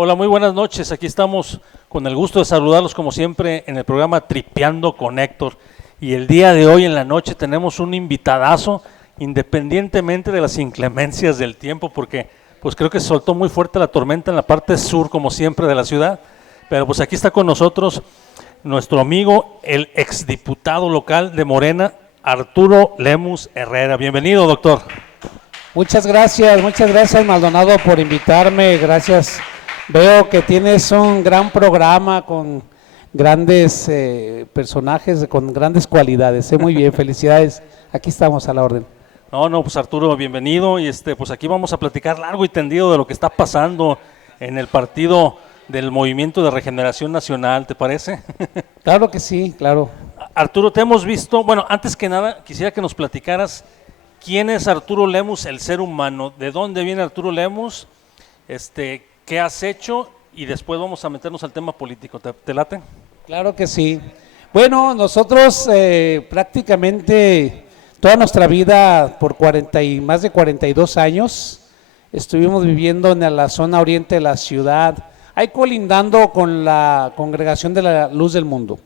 Hola, muy buenas noches. Aquí estamos con el gusto de saludarlos como siempre en el programa Tripeando con Héctor. Y el día de hoy en la noche tenemos un invitadazo, independientemente de las inclemencias del tiempo, porque pues creo que se soltó muy fuerte la tormenta en la parte sur, como siempre, de la ciudad. Pero pues aquí está con nosotros nuestro amigo, el exdiputado local de Morena, Arturo Lemus Herrera. Bienvenido, doctor. Muchas gracias Maldonado por invitarme, gracias. Veo que tienes un gran programa con grandes personajes, con grandes cualidades, muy bien, felicidades, aquí estamos a la orden. No, pues Arturo, bienvenido y pues aquí vamos a platicar largo y tendido de lo que está pasando en el partido del Movimiento de Regeneración Nacional, ¿te parece? Claro que sí, claro. Arturo, te hemos visto, bueno, antes que nada quisiera que nos platicaras quién es Arturo Lemus, el ser humano, de dónde viene Arturo Lemus, qué has hecho y después vamos a meternos al tema político, ¿te late? Claro que sí. Bueno, nosotros prácticamente toda nuestra vida, por más de 42 años, estuvimos viviendo en la zona oriente de la ciudad, ahí colindando con la Congregación de la Luz del Mundo.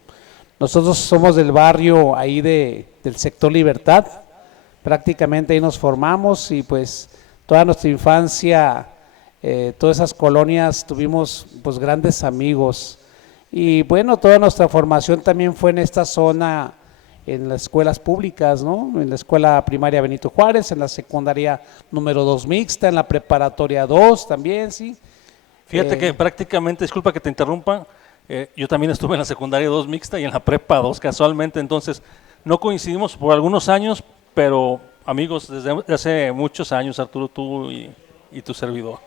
Nosotros somos del barrio ahí del sector Libertad, prácticamente ahí nos formamos y pues toda nuestra infancia, todas esas colonias tuvimos pues grandes amigos y bueno, toda nuestra formación también fue en esta zona, en las escuelas públicas, ¿no? En la escuela primaria Benito Juárez, en la secundaria número 2 mixta, en la preparatoria 2 también, sí. Fíjate que prácticamente, disculpa que te interrumpa, yo también estuve en la secundaria 2 mixta y en la prepa 2 casualmente, entonces no coincidimos por algunos años, pero amigos desde hace muchos años, Arturo, tú y tu servidor.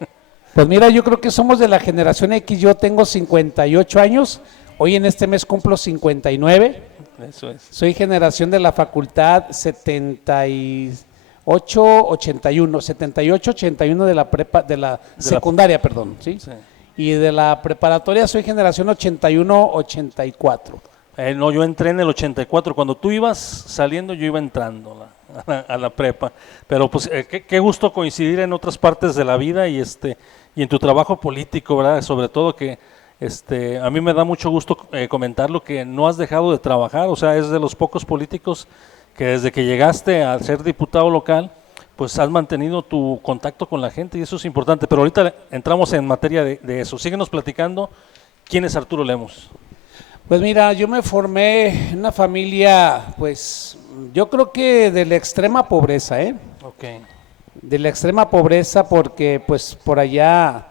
Pues mira, yo creo que somos de la generación X, yo tengo 58 años, hoy en este mes cumplo 59. Eso es. Soy generación de la facultad 78-81 de la prepa, de la secundaria, perdón, ¿sí? Sí. Y de la preparatoria soy generación 81-84. No, yo entré en el 84, cuando tú ibas saliendo yo iba entrando a la prepa, pero pues qué gusto coincidir en otras partes de la vida y en tu trabajo político, ¿verdad? Sobre todo que a mí me da mucho gusto comentarlo que no has dejado de trabajar, o sea, es de los pocos políticos que desde que llegaste a ser diputado local, pues has mantenido tu contacto con la gente y eso es importante, pero ahorita entramos en materia de eso. Síguenos platicando, ¿quién es Arturo Lemus? Pues mira, yo me formé en una familia, pues yo creo que de la extrema pobreza, Okay. De la extrema pobreza porque pues por allá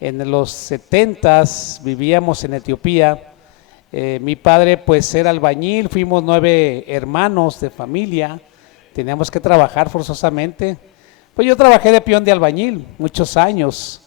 en los 70s vivíamos en Etiopía, mi padre pues era albañil, fuimos 9 hermanos de familia, teníamos que trabajar forzosamente, pues yo trabajé de peón de albañil muchos años,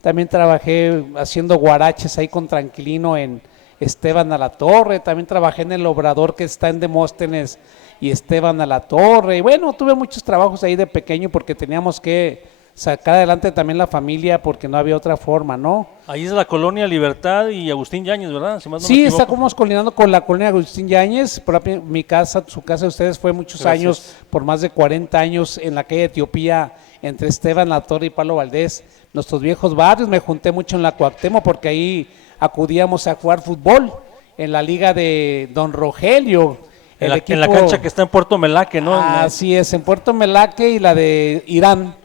también trabajé haciendo guaraches ahí con Tranquilino en Esteban Alatorre, también trabajé en el Obrador que está en Demóstenes y Esteban Alatorre, y bueno, tuve muchos trabajos ahí de pequeño porque teníamos que sacar adelante también la familia porque no había otra forma, ¿no? Ahí es la colonia Libertad y Agustín Yáñez, ¿verdad? Si más no Sí, estamos colindando con la colonia Agustín Yáñez, mi casa, su casa de ustedes fue muchos Gracias. años, por más de 40 años en la calle Etiopía, entre Esteban Alatorre y Palo Valdés, nuestros viejos barrios, me junté mucho en la Cuauhtémoc porque ahí acudíamos a jugar fútbol en la liga de Don Rogelio. En la cancha que está en Puerto Melaque, ¿no? Así es, en Puerto Melaque y la de Irán.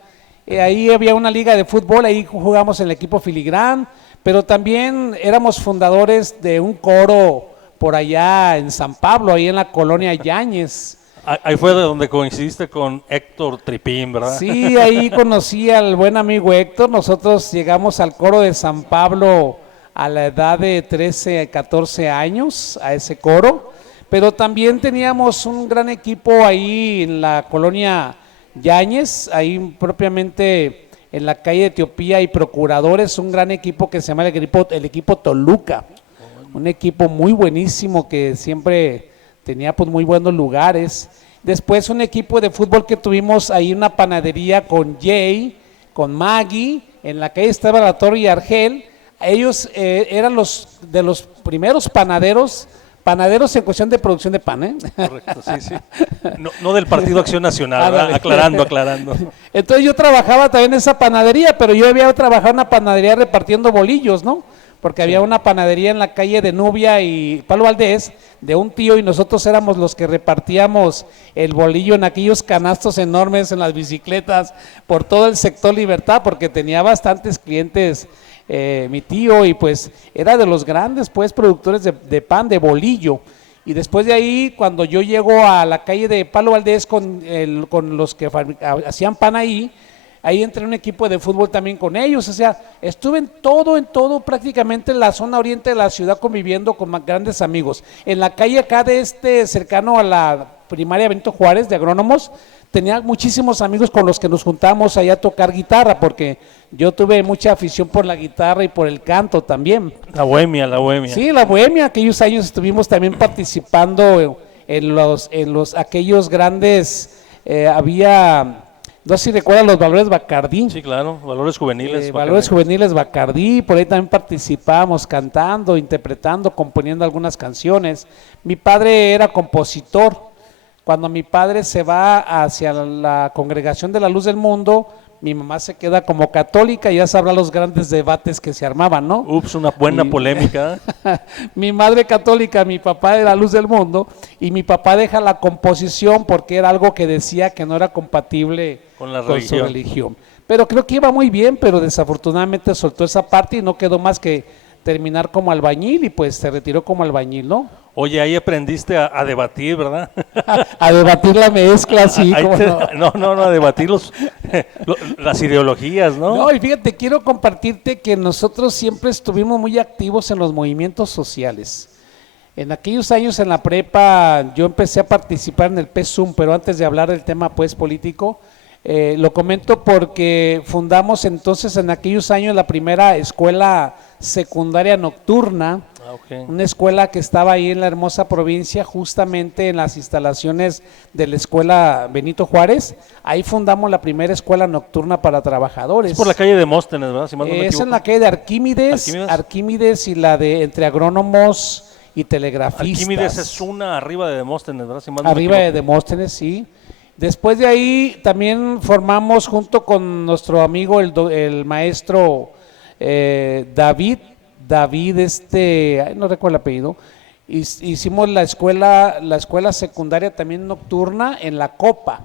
Ahí había una liga de fútbol, ahí jugamos en el equipo Filigrán, pero también éramos fundadores de un coro por allá en San Pablo, ahí en la colonia Yáñez. Ahí fue de donde coincidiste con Héctor Tripín, ¿verdad? Sí, ahí conocí al buen amigo Héctor, nosotros llegamos al coro de San Pablo a la edad de 13, 14 años, a ese coro, pero también teníamos un gran equipo ahí en la colonia Yáñez, ahí propiamente en la calle de Etiopía y Procuradores, un gran equipo que se llama el equipo Toluca, un equipo muy buenísimo que siempre tenía pues muy buenos lugares. Después un equipo de fútbol que tuvimos ahí, una panadería con Jay, con Maggie, en la calle Esteban Alatorre y Argel. Ellos eran de los primeros panaderos panaderos en cuestión de producción de pan, ¿eh? Correcto, sí, sí. No, no del Partido Acción Nacional, ¿verdad? Aclarando. Entonces yo trabajaba también en esa panadería, pero yo había trabajado en una panadería repartiendo bolillos, ¿no? Porque había una panadería en la calle de Nubia y Palo Valdés, de un tío, y nosotros éramos los que repartíamos el bolillo en aquellos canastos enormes en las bicicletas por todo el sector Libertad, porque tenía bastantes clientes mi tío, y pues era de los grandes pues productores de pan, de bolillo. Y después de ahí, cuando yo llego a la calle de Palo Valdés con los que hacían pan ahí entré en un equipo de fútbol también con ellos. O sea, estuve en todo prácticamente en la zona oriente de la ciudad, conviviendo con grandes amigos. En la calle acá cercano a la primaria Benito Juárez de agrónomos, tenía muchísimos amigos con los que nos juntábamos allá a tocar guitarra, porque yo tuve mucha afición por la guitarra y por el canto también. La bohemia. Sí, la bohemia. Aquellos años estuvimos también participando en aquellos grandes, había... No sé si recuerdan los Valores Bacardí. Sí, claro, Valores Juveniles. Valores Juveniles Bacardí, por ahí también participábamos cantando, interpretando, componiendo algunas canciones. Mi padre era compositor. Cuando mi padre se va hacia la Congregación de la Luz del Mundo, mi mamá se queda como católica, y ya sabrá los grandes debates que se armaban, ¿no? Ups, una buena polémica. Mi madre católica, mi papá de la Luz del Mundo, y mi papá deja la composición porque era algo que decía que no era compatible con su religión. Pero creo que iba muy bien, pero desafortunadamente soltó esa parte y no quedó más que terminar como albañil, y pues se retiró como albañil, ¿no? Oye, ahí aprendiste a debatir, ¿verdad? A debatir la mezcla, sí. No, a debatir las ideologías, ¿no? No, y fíjate, quiero compartirte que nosotros siempre estuvimos muy activos en los movimientos sociales. En aquellos años en la prepa yo empecé a participar en el PSUM, pero antes de hablar del tema pues político, lo comento porque fundamos entonces en aquellos años la primera escuela secundaria nocturna. Okay. Una escuela que estaba ahí en la hermosa provincia, justamente en las instalaciones de la escuela Benito Juárez. Ahí fundamos la primera escuela nocturna para trabajadores. Es por la calle de Demóstenes, ¿verdad? Si mal no me es equivoco. En la calle de Arquímedes y la de entre agrónomos y telegrafistas. Arquímedes es una arriba de Demóstenes, ¿verdad? Si mal no arriba de Demóstenes, sí. Después de ahí también formamos junto con nuestro amigo el maestro David, no recuerdo el apellido, hicimos la escuela secundaria también nocturna en La Copa.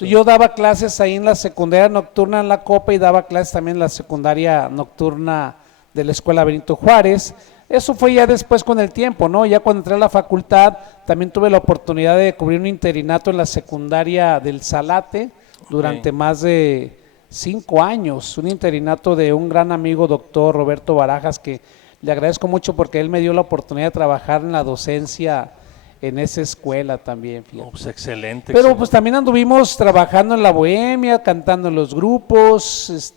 Yo daba clases ahí en la secundaria nocturna en La Copa, y daba clases también en la secundaria nocturna de la escuela Benito Juárez. Eso fue ya después con el tiempo, ¿no? Ya cuando entré a la facultad también tuve la oportunidad de cubrir un interinato en la secundaria del Salate durante más de 5 años, un interinato de un gran amigo, doctor Roberto Barajas, que le agradezco mucho porque él me dio la oportunidad de trabajar en la docencia en esa escuela también. Pues excelente. Pero pues también anduvimos trabajando en la bohemia, cantando en los grupos,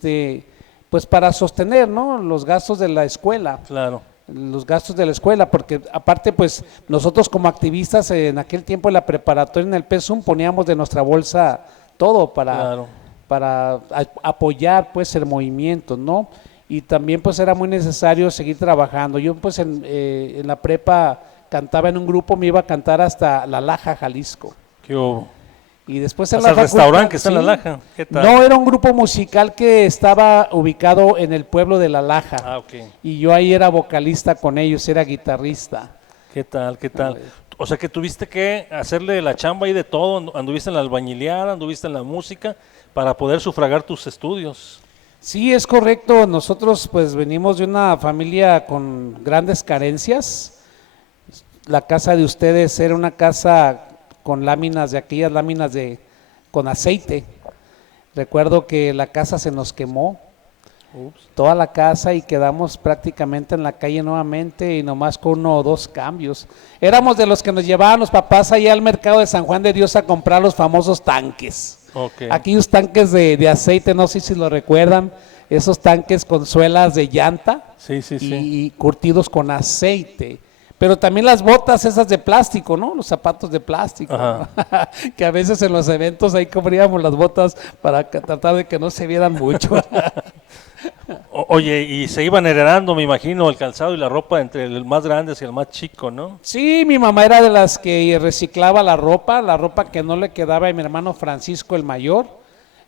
pues para sostener, ¿no?, los gastos de la escuela. Claro. Los gastos de la escuela, porque aparte pues nosotros como activistas en aquel tiempo en la preparatoria en el PSUM poníamos de nuestra bolsa todo para apoyar pues el movimiento, ¿no? Y también pues era muy necesario seguir trabajando. Yo pues en la prepa cantaba en un grupo, me iba a cantar hasta La Laja, Jalisco. ¿Qué hubo? Y después en el restaurante que está en La Laja. ¿Qué tal? No, era un grupo musical que estaba ubicado en el pueblo de La Laja. Okay. Y yo ahí era vocalista con ellos, era guitarrista. ¿Qué tal? O sea que tuviste que hacerle la chamba ahí de todo, anduviste en la albañileada, anduviste en la música, para poder sufragar tus estudios. Sí, es correcto. Nosotros pues venimos de una familia con grandes carencias. La casa de ustedes era una casa con láminas, de aquellas láminas con aceite. Recuerdo que la casa se nos quemó, toda la casa, y quedamos prácticamente en la calle nuevamente, y nomás con 1 o 2 cambios. Éramos de los que nos llevaban los papás allá al mercado de San Juan de Dios a comprar los famosos tanques. Okay. Aquellos tanques de aceite, no sé si lo recuerdan, esos tanques con suelas de llanta y curtidos con aceite. Pero también las botas esas de plástico, ¿no? Los zapatos de plástico, que a veces en los eventos ahí cubríamos las botas para tratar de que no se vieran mucho. Oye, y se iban heredando, me imagino, el calzado y la ropa entre el más grande y el más chico, ¿no? Sí, mi mamá era de las que reciclaba la ropa que no le quedaba a mi hermano Francisco el mayor.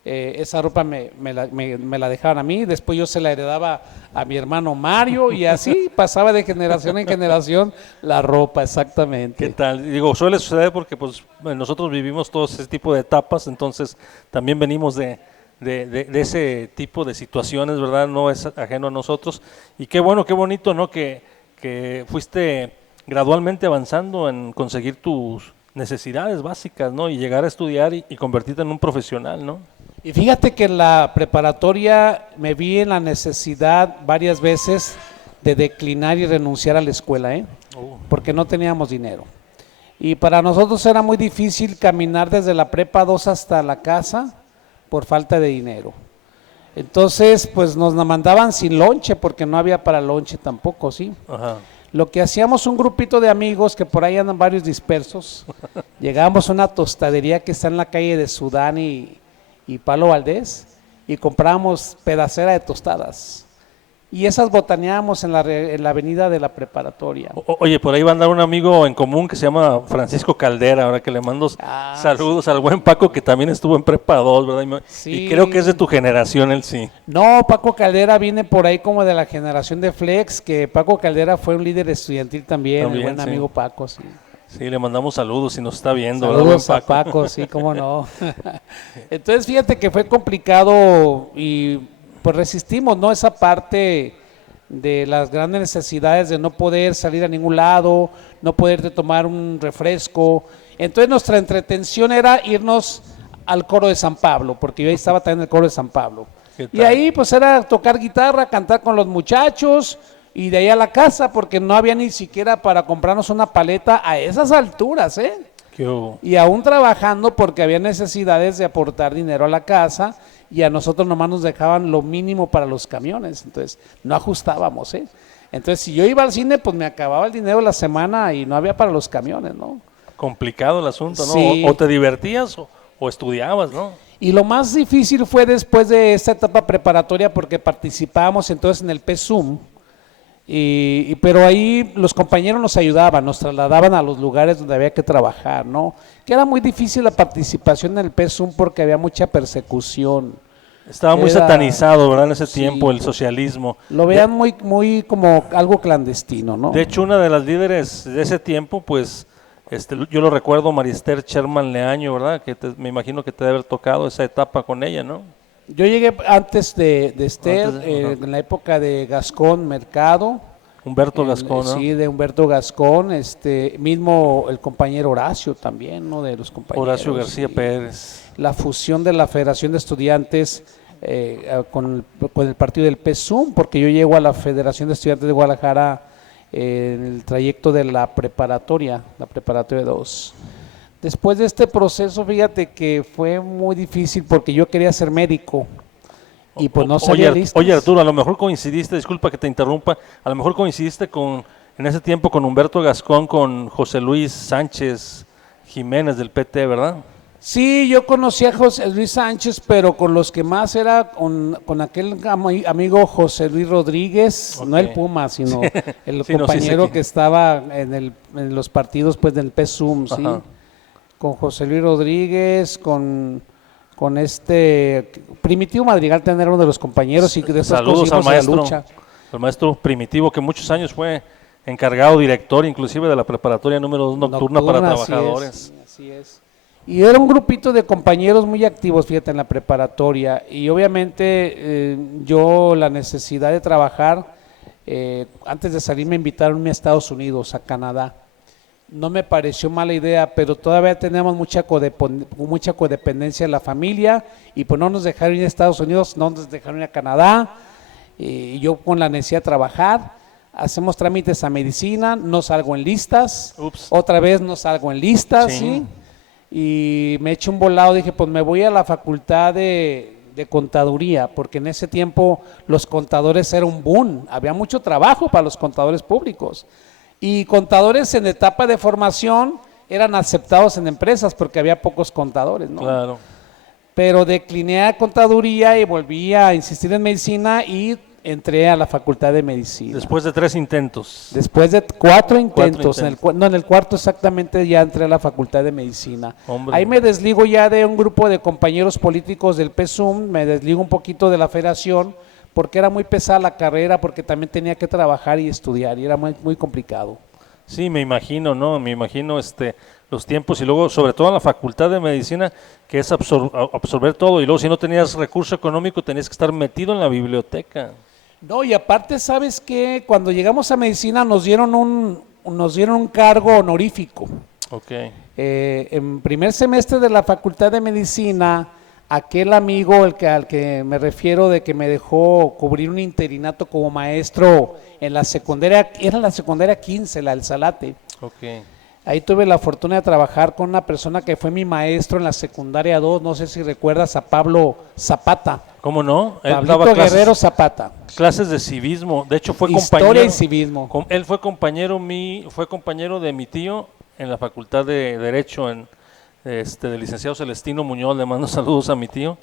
Esa ropa me la dejaban a mí, después yo se la heredaba a mi hermano Mario y así pasaba de generación en generación la ropa, exactamente. ¿Qué tal? Digo, suele suceder porque pues nosotros vivimos todo ese tipo de etapas, entonces también venimos de ese tipo de situaciones, ¿verdad? No es ajeno a nosotros. Y qué bueno, qué bonito, ¿no? Que fuiste gradualmente avanzando en conseguir tus necesidades básicas, ¿no? Y llegar a estudiar y convertirte en un profesional, ¿no? Y fíjate que en la preparatoria me vi en la necesidad varias veces de declinar y renunciar a la escuela, porque no teníamos dinero. Y para nosotros era muy difícil caminar desde la prepa 2 hasta la casa por falta de dinero. Entonces, pues nos mandaban sin lonche porque no había para lonche tampoco, ¿sí? Ajá. Lo que hacíamos un grupito de amigos, que por ahí andan varios dispersos, llegábamos a una tostadería que está en la calle de Sudán y Palo Valdés y comprábamos pedacera de tostadas. Y esas botaneábamos en la avenida de la preparatoria. Oye, por ahí va a andar un amigo en común que se llama Francisco Caldera, ahora que le mando saludos al buen Paco, que también estuvo en Prepa 2, ¿verdad? Sí. Y creo que es de tu generación él, sí. No, Paco Caldera viene por ahí como de la generación de Flex, que Paco Caldera fue un líder estudiantil también el buen sí. amigo Paco, sí. Sí, le mandamos saludos si nos está viendo. Saludos ¿verdad, a Paco, sí, cómo no. Entonces, fíjate que fue complicado y pues resistimos, ¿no? Esa parte de las grandes necesidades de no poder salir a ningún lado, no poder tomar un refresco. Entonces, nuestra entretención era irnos al coro de San Pablo, porque yo ahí estaba también en el coro de San Pablo. Y ahí pues era tocar guitarra, cantar con los muchachos y de ahí a la casa, porque no había ni siquiera para comprarnos una paleta a esas alturas, ¿eh? Y aún trabajando porque había necesidades de aportar dinero a la casa y a nosotros nomás nos dejaban lo mínimo para los camiones, entonces no ajustábamos, ¿eh? Entonces si yo iba al cine pues me acababa el dinero de la semana y no había para los camiones, ¿no? Complicado el asunto, ¿no? Sí. O te divertías o estudiabas, ¿no? Y lo más difícil fue después de esta etapa preparatoria porque participábamos entonces en el PSUM, pero ahí los compañeros nos ayudaban, nos trasladaban a los lugares donde había que trabajar, ¿no? Que era muy difícil la participación en el PSUM porque había mucha persecución. Estaba muy satanizado, ¿verdad? En ese sí, tiempo el socialismo. Lo veían muy como algo clandestino, ¿no? De hecho, una de las líderes de ese tiempo, pues, yo lo recuerdo, María Esther Sherman Leaño, ¿verdad? Que me imagino que te debe haber tocado esa etapa con ella, ¿no? Yo llegué antes de Esther, en la época de Gascón Mercado. Humberto Gascón, ¿no? Sí, de Humberto Gascón, mismo el compañero Horacio también, ¿no? De los compañeros. Horacio García Pérez. La fusión de la Federación de Estudiantes con el partido del PSUM, porque yo llego a la Federación de Estudiantes de Guadalajara en el trayecto de la preparatoria 2. Después de este proceso, fíjate que fue muy difícil porque yo quería ser médico y pues no sabía listo. Oye, Arturo, a lo mejor coincidiste, disculpa que te interrumpa, a lo mejor coincidiste en ese tiempo con Humberto Gascón, con José Luis Sánchez Jiménez del PT, ¿verdad? Sí, yo conocí a José Luis Sánchez, pero con los que más era con aquel amigo José Luis Rodríguez, okay. No el Puma, sino el sí, compañero que estaba en los partidos pues del PSUM, ¿sí? Con José Luis Rodríguez, con Primitivo Madrigal, tener uno de los compañeros y de esas saludos al maestro, al maestro Primitivo, que muchos años fue encargado director inclusive de la preparatoria número 2 nocturna para trabajadores. Así es. Y era un grupito de compañeros muy activos, fíjate, en la preparatoria, y obviamente yo la necesidad de trabajar, antes de salir me invitaron a Estados Unidos, a Canadá. No me pareció mala idea, pero todavía tenemos mucha codependencia de la familia y pues no nos dejaron ir a Estados Unidos, no nos dejaron ir a Canadá, y yo con la necesidad de trabajar, hacemos trámites a medicina, no salgo en listas, otra vez no salgo en listas, ¿sí? Y me eché un volado, dije pues me voy a la facultad de contaduría, porque en ese tiempo los contadores era un boom, había mucho trabajo para los contadores públicos. Y contadores en etapa de formación eran aceptados en empresas porque había pocos contadores, ¿no? Claro. Pero decliné a contaduría y volví a insistir en medicina y entré a la Facultad de Medicina. Después de 3 intentos. Después de 4 intentos, intentos. en el cuarto exactamente ya entré a la Facultad de Medicina. Hombre. Ahí me desligo ya de un grupo de compañeros políticos del PSUM, me desligo un poquito de la federación, porque era muy pesada la carrera, porque también tenía que trabajar y estudiar, y era muy, muy complicado. Sí, me imagino, ¿no? Me imagino los tiempos y luego, sobre todo en la Facultad de Medicina, que es absorber todo y luego si no tenías recurso económico tenías que estar metido en la biblioteca. No, y aparte, ¿sabes qué? Cuando llegamos a Medicina nos dieron un cargo honorífico. Ok. En primer semestre de la Facultad de Medicina, aquel amigo al que me refiero de que me dejó cubrir un interinato como maestro en la secundaria, era la secundaria 15, la del Salate. Ok. Ahí tuve la fortuna de trabajar con una persona que fue mi maestro en la secundaria 2, no sé si recuerdas a Pablo Zapata. ¿Cómo no? Él Pablito daba Guerrero Zapata. clases de civismo. De hecho, fue Historia compañero. y civismo. Él fue compañero de mi tío en la Facultad de Derecho, del licenciado Celestino Muñoz. Le mando saludos a mi tío.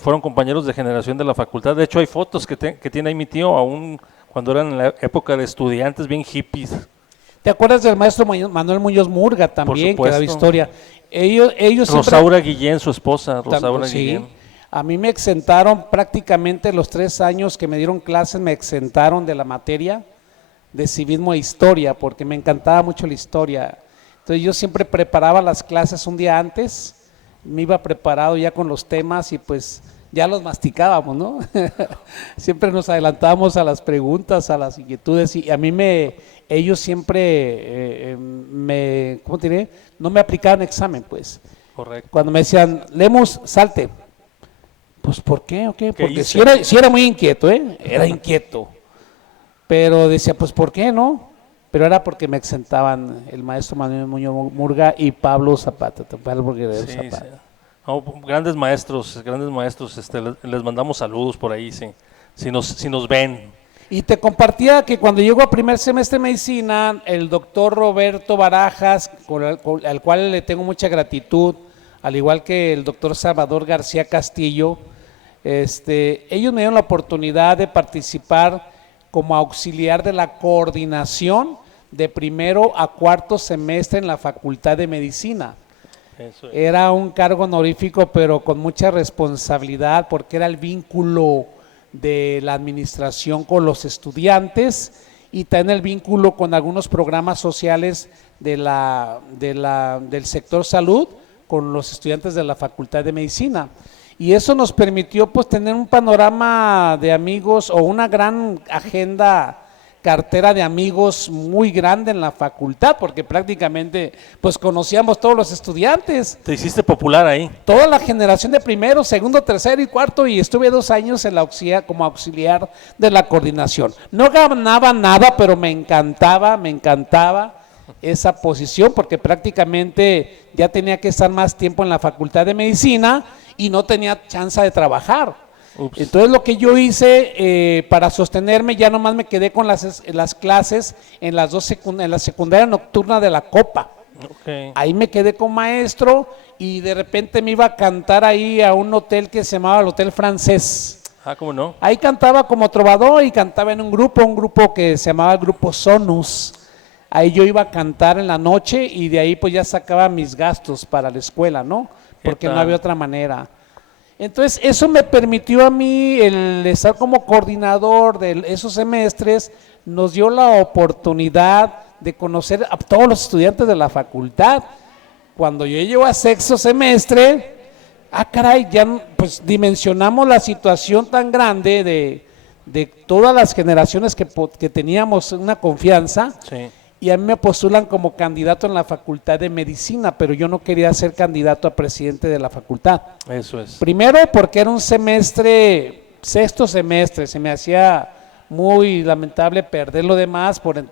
Fueron compañeros de generación de la facultad. De hecho, hay fotos que tiene ahí mi tío, aún cuando eran en la época de estudiantes, bien hippies. ¿Te acuerdas del maestro Manuel Muñoz Murga también, que daba historia? Ellos Rosaura Guillén, su esposa, Rosaura sí, Guillén. a mí me exentaron prácticamente los 3 años que me dieron clases, me exentaron de la materia de civismo e historia, porque me encantaba mucho la historia. Entonces yo siempre preparaba las clases un día antes, me iba preparado ya con los temas y pues ya los masticábamos, ¿no? Siempre nos adelantábamos a las preguntas, a las inquietudes y a mí ellos siempre ¿cómo te diré? No me aplicaban examen, pues. Correcto. Cuando me decían, Lemus, salte. Pues, ¿por qué? ¿O qué? Porque hice? sí era muy inquieto, ¿eh? Era inquieto. Pero decía, pues, ¿por quy no? Pero era porque me exentaban el maestro Manuel Muñoz Murga y Pablo Zapata, Pablo Guerrero Zapata. Sí. No, grandes maestros, les mandamos saludos por ahí, sí. Si nos ven. Y te compartía que cuando llego a primer semestre de medicina, el doctor Roberto Barajas, al cual le tengo mucha gratitud, al igual que el doctor Salvador García Castillo, ellos me dieron la oportunidad de participar como auxiliar de la coordinación de primero a cuarto semestre en la Facultad de Medicina. Eso es. Era un cargo honorífico, pero con mucha responsabilidad, porque era el vínculo de la administración con los estudiantes y también el vínculo con algunos programas sociales del sector salud con los estudiantes de la Facultad de Medicina. Y eso nos permitió pues tener un panorama de amigos o una gran cartera de amigos muy grande en la facultad, porque prácticamente pues conocíamos todos los estudiantes. Te hiciste popular ahí. Toda la generación de primero, segundo, tercero y cuarto, y estuve 2 años como auxiliar de la coordinación. No ganaba nada, pero me encantaba esa posición, porque prácticamente ya tenía que estar más tiempo en la Facultad de Medicina y no tenía chance de trabajar. Ups. Entonces lo que yo hice para sostenerme, ya nomás me quedé con las clases en la secundaria nocturna de la Copa. Okay. Ahí me quedé con maestro y de repente me iba a cantar ahí a un hotel que se llamaba el Hotel Francés. Ah, ¿cómo no? Ahí cantaba como trovador y cantaba en un grupo que se llamaba el Grupo Sonus. Ahí yo iba a cantar en la noche y de ahí pues ya sacaba mis gastos para la escuela, ¿no? Porque no había otra manera. Entonces eso me permitió a mí el estar como coordinador de esos semestres, nos dio la oportunidad de conocer a todos los estudiantes de la facultad. Cuando yo llego a sexto semestre, caray, ya pues dimensionamos la situación tan grande de todas las generaciones que teníamos una confianza. Sí. Y a mí me postulan como candidato en la Facultad de Medicina, pero yo no quería ser candidato a presidente de la facultad. Eso es. Primero porque era un sexto semestre, se me hacía muy lamentable perder lo demás por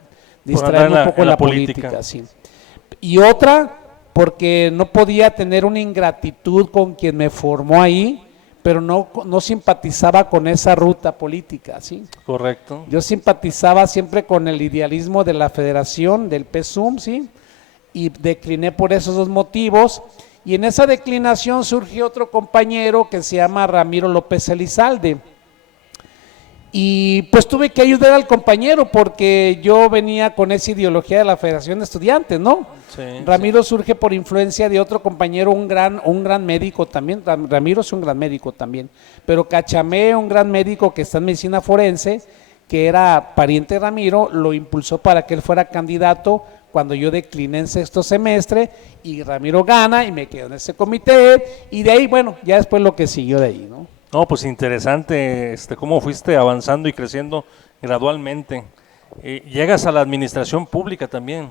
distraerme un poco en la política. Sí. Y otra, porque no podía tener una ingratitud con quien me formó ahí, pero no simpatizaba con esa ruta política, ¿sí? Correcto. Yo simpatizaba siempre con el idealismo de la federación, del PSUM, ¿sí? Y decliné por esos 2 motivos. Y en esa declinación surgió otro compañero que se llama Ramiro López Elizalde. Y pues tuve que ayudar al compañero porque yo venía con esa ideología de la Federación de Estudiantes, ¿no? Sí, Ramiro surge por influencia de otro compañero, un gran médico también. Ramiro es un gran médico también, pero Cachamé, un gran médico que está en medicina forense, que era pariente de Ramiro, lo impulsó para que él fuera candidato cuando yo decliné en sexto semestre, y Ramiro gana y me quedo en ese comité, y de ahí, bueno, ya después lo que siguió de ahí, ¿no? No, pues interesante cómo fuiste avanzando y creciendo gradualmente. Llegas a la administración pública también.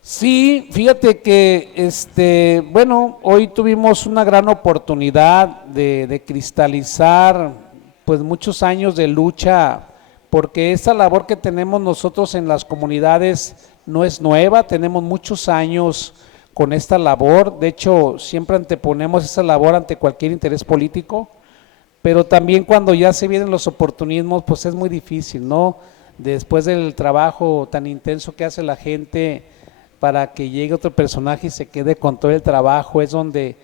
Sí, fíjate que, bueno, hoy tuvimos una gran oportunidad de cristalizar, pues, muchos años de lucha, porque esta labor que tenemos nosotros en las comunidades no es nueva, tenemos muchos años con esta labor. De hecho, siempre anteponemos esa labor ante cualquier interés político, pero también cuando ya se vienen los oportunismos, pues es muy difícil, ¿no? Después del trabajo tan intenso que hace la gente para que llegue otro personaje y se quede con todo el trabajo, es donde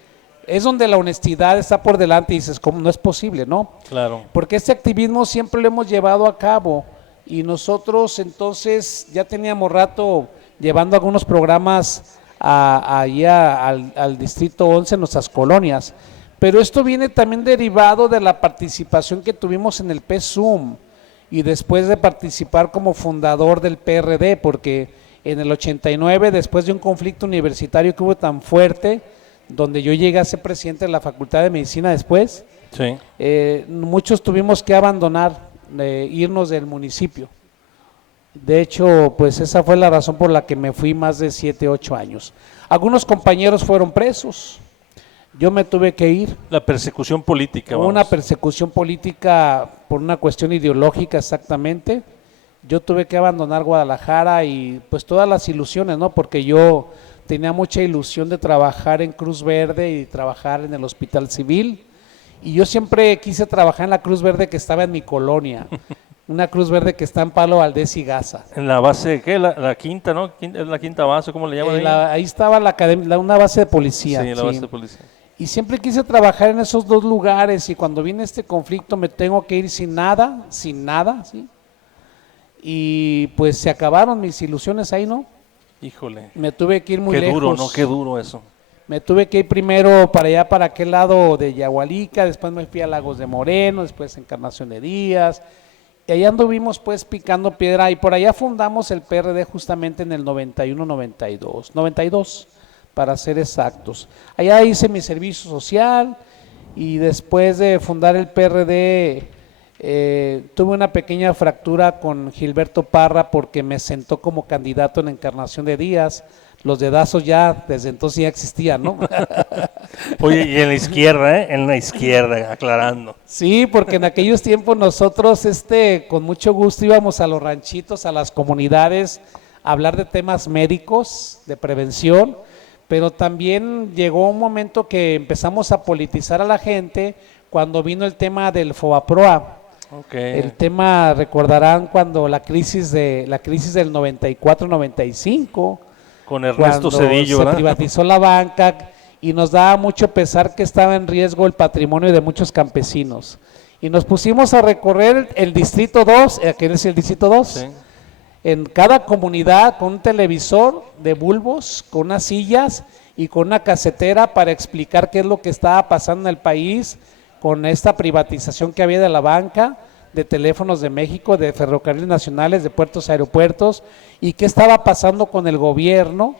la honestidad está por delante y dices, ¿cómo? No es posible, ¿no? Claro. Porque este activismo siempre lo hemos llevado a cabo, y nosotros entonces ya teníamos rato llevando algunos programas allá al Distrito 11 en nuestras colonias, pero esto viene también derivado de la participación que tuvimos en el PSUM y después de participar como fundador del PRD, porque en el 89, después de un conflicto universitario que hubo tan fuerte, donde yo llegué a ser presidente de la Facultad de Medicina después, Sí. Muchos tuvimos que abandonar, irnos del municipio. De hecho, pues esa fue la razón por la que me fui más de 7, 8 años. Algunos compañeros fueron presos, yo me tuve que ir. La persecución política. Hubo una persecución política por una cuestión ideológica, exactamente. Yo tuve que abandonar Guadalajara y pues todas las ilusiones, ¿no? Porque yo tenía mucha ilusión de trabajar en Cruz Verde y trabajar en el Hospital Civil, y yo siempre quise trabajar en la Cruz Verde que estaba en mi colonia, una Cruz Verde que está en Palo Valdés y Gaza. En la base, ¿qué? La quinta, ¿no? ¿Es la quinta base? ¿Cómo le llaman ahí? Ahí estaba la academia, una base de policía. Sí, la base de policía. Y siempre quise trabajar en esos dos lugares, y cuando viene este conflicto me tengo que ir sin nada, ¿sí? Y pues se acabaron mis ilusiones ahí, ¿no? Híjole. Me tuve que ir muy lejos. Qué duro, ¿no? Qué duro eso. Me tuve que ir primero para allá, para aquel lado de Yahualica, después me fui a Lagos de Moreno, después Encarnación de Díaz, y allá anduvimos pues picando piedra, y por allá fundamos el PRD justamente en el 92, para ser exactos. Allá hice mi servicio social, y después de fundar el PRD tuve una pequeña fractura con Gilberto Parra porque me sentó como candidato en Encarnación de Díaz. Los dedazos ya desde entonces ya existían, ¿no? Oye, y en la izquierda, en la izquierda, aclarando. Sí, porque en aquellos tiempos nosotros con mucho gusto íbamos a los ranchitos, a las comunidades, a hablar de temas médicos, de prevención, pero también llegó un momento que empezamos a politizar a la gente cuando vino el tema del FOBAPROA. Okay. El tema, recordarán, cuando la crisis del 94-95, con Ernesto Zedillo, se ¿verdad? privatizó la banca, y nos daba mucho pesar que estaba en riesgo el patrimonio de muchos campesinos. Y nos pusimos a recorrer el Distrito 2, que es el Distrito 2, Sí. en cada comunidad con un televisor de bulbos, con unas sillas y con una casetera para explicar qué es lo que estaba pasando en el país con esta privatización que había de la banca, de Teléfonos de México, de Ferrocarriles Nacionales, de puertos, aeropuertos, y qué estaba pasando con el gobierno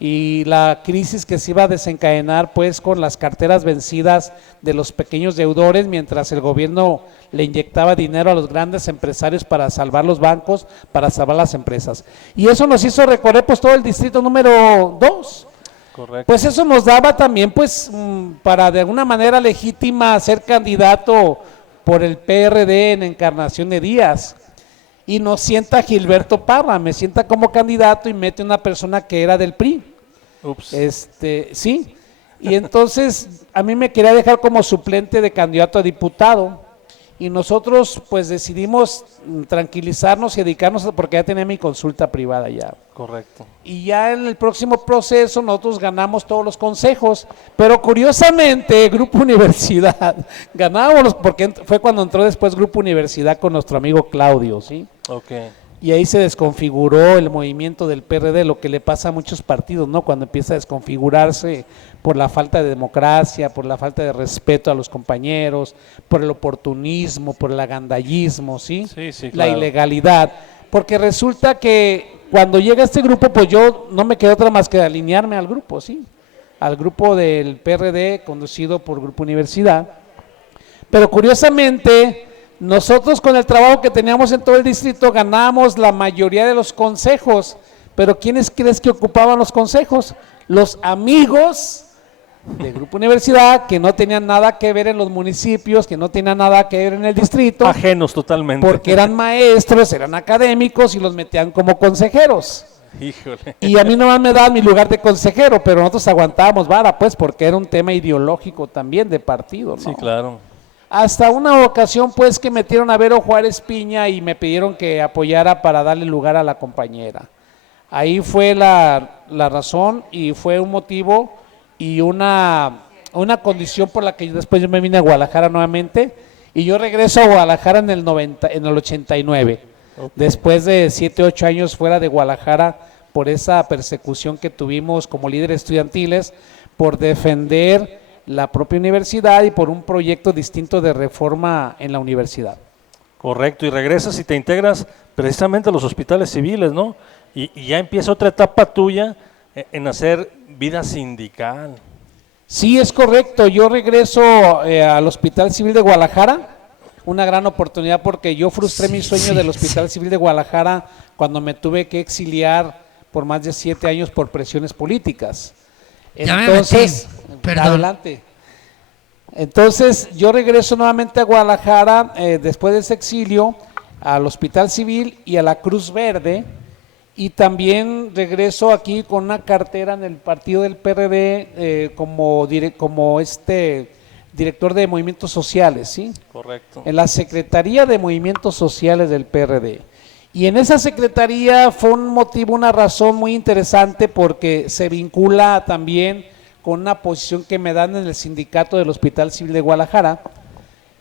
y la crisis que se iba a desencadenar pues con las carteras vencidas de los pequeños deudores, mientras el gobierno le inyectaba dinero a los grandes empresarios para salvar los bancos, para salvar las empresas. Y eso nos hizo recorrer pues todo el distrito número 2. Correcto. Pues eso nos daba también pues para de alguna manera legítima ser candidato por el PRD en Encarnación de Díaz. Y nos sienta Gilberto Parra, me sienta como candidato y mete una persona que era del PRI. Ups. Sí. Y entonces a mí me quería dejar como suplente de candidato a diputado. y nosotros pues decidimos tranquilizarnos y dedicarnos porque ya tenía mi consulta privada ya. Correcto. Y ya en el próximo proceso nosotros ganamos todos los consejos, pero curiosamente Grupo Universidad, ganábamos porque fue cuando entró después Grupo Universidad con nuestro amigo Claudio, ¿sí? Ok. Y ahí se desconfiguró el movimiento del PRD, lo que le pasa a muchos partidos, ¿no? Cuando empieza a desconfigurarse por la falta de democracia, por la falta de respeto a los compañeros, por el oportunismo, por el agandallismo, ¿sí? Sí, sí, La claro. ilegalidad. Porque resulta que cuando llega este grupo, pues yo no me quedó otra más que alinearme al grupo, ¿sí? Al grupo del PRD, conducido por Grupo Universidad. Pero curiosamente, nosotros con el trabajo que teníamos en todo el distrito ganábamos la mayoría de los consejos, pero ¿quiénes crees que ocupaban los consejos? Los amigos de Grupo Universidad que no tenían nada que ver en los municipios, que no tenían nada que ver en el distrito, Ajenos totalmente. porque eran maestros, eran académicos y los metían como consejeros. Híjole. Y a mí nomás me daban mi lugar de consejero, pero nosotros aguantábamos vara, pues, porque era un tema ideológico también de partido, ¿no? Sí, claro. Hasta una ocasión, pues, que metieron a Vero Juárez Piña y me pidieron que apoyara para darle lugar a la compañera. Ahí fue la razón y fue un motivo y una condición por la que después yo me vine a Guadalajara nuevamente y yo regreso a Guadalajara en el 89, Okay. después de 7, 8 años fuera de Guadalajara por esa persecución que tuvimos como líderes estudiantiles por defender la propia universidad y por un proyecto distinto de reforma en la universidad. Correcto, y regresas y te integras precisamente a los hospitales civiles, ¿no? Y ya empieza otra etapa tuya en hacer vida sindical. Sí, es correcto. Yo regreso al Hospital Civil de Guadalajara, una gran oportunidad porque yo frustré mi sueño del Hospital Civil de Guadalajara cuando me tuve que exiliar por más de 7 años por presiones políticas. Entonces, adelante. Entonces, yo regreso nuevamente a Guadalajara después de ese exilio, al Hospital Civil y a la Cruz Verde, y también regreso aquí con una cartera en el partido del PRD como director de movimientos sociales, ¿sí? Correcto. En la Secretaría de Movimientos Sociales del PRD. Y en esa secretaría fue un motivo, una razón muy interesante porque se vincula también con una posición que me dan en el sindicato del Hospital Civil de Guadalajara,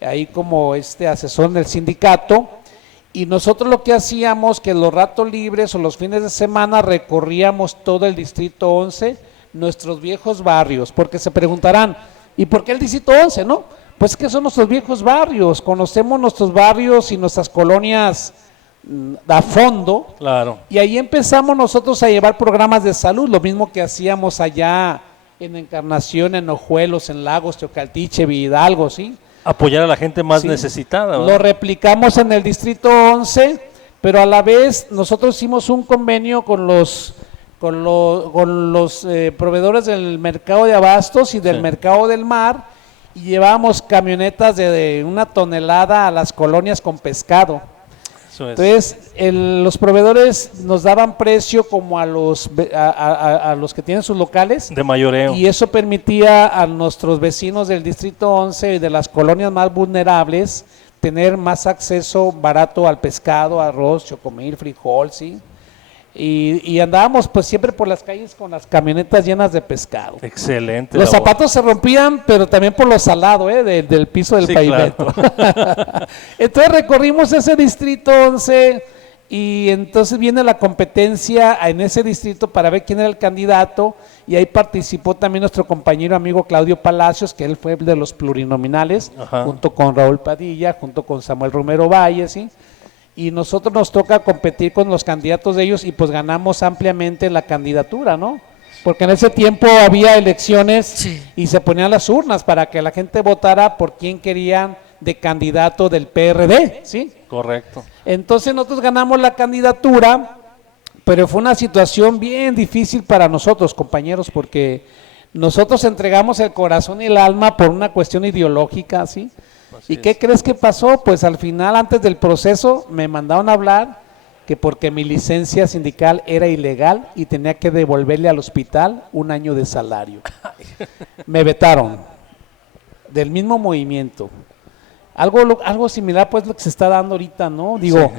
ahí como asesor del sindicato, y nosotros lo que hacíamos que los ratos libres o los fines de semana recorríamos todo el distrito 11, nuestros viejos barrios, porque se preguntarán, ¿y por qué el distrito 11, no? Pues que son nuestros viejos barrios, conocemos nuestros barrios y nuestras colonias a fondo, Claro. y ahí empezamos nosotros a llevar programas de salud, lo mismo que hacíamos allá en Encarnación, en Ojuelos, en Lagos, Teocaltiche, Hidalgo, ¿sí? Apoyar a la gente más Sí. necesitada, Lo ¿verdad? replicamos en el distrito 11, pero a la vez nosotros hicimos un convenio con los proveedores del mercado de abastos y del Sí. mercado del mar y llevábamos camionetas de 1 tonelada a las colonias con pescado. Eso es. Entonces, los proveedores nos daban precio como a los que tienen sus locales De mayoreo. y eso permitía a nuestros vecinos del Distrito 11 y de las colonias más vulnerables tener más acceso barato al pescado, arroz, chocomil, frijol, ¿sí? Y andábamos pues siempre por las calles con las camionetas llenas de pescado. Excelente. Los labor. zapatos se rompían, pero también por lo salado, del piso del Sí, pavimento. Entonces recorrimos ese distrito 11 y entonces viene la competencia en ese distrito para ver quién era el candidato y ahí participó también nuestro compañero amigo Claudio Palacios, que él fue de los plurinominales, Ajá. junto con Raúl Padilla, junto con Samuel Romero Valle, ¿sí? Y nosotros nos toca competir con los candidatos de ellos y pues ganamos ampliamente la candidatura, ¿no? Porque en ese tiempo había elecciones Sí. y se ponían las urnas para que la gente votara por quién querían de candidato del PRD, ¿sí? Correcto. Entonces nosotros ganamos la candidatura, pero fue una situación bien difícil para nosotros, compañeros, porque nosotros entregamos el corazón y el alma por una cuestión ideológica, ¿sí? Así ¿Y qué es. crees que pasó? Pues al final, antes del proceso, me mandaron a hablar que porque mi licencia sindical era ilegal y tenía que devolverle al hospital 1 año de salario. Me vetaron del mismo movimiento. Algo similar pues lo que se está dando ahorita, ¿no? Digo,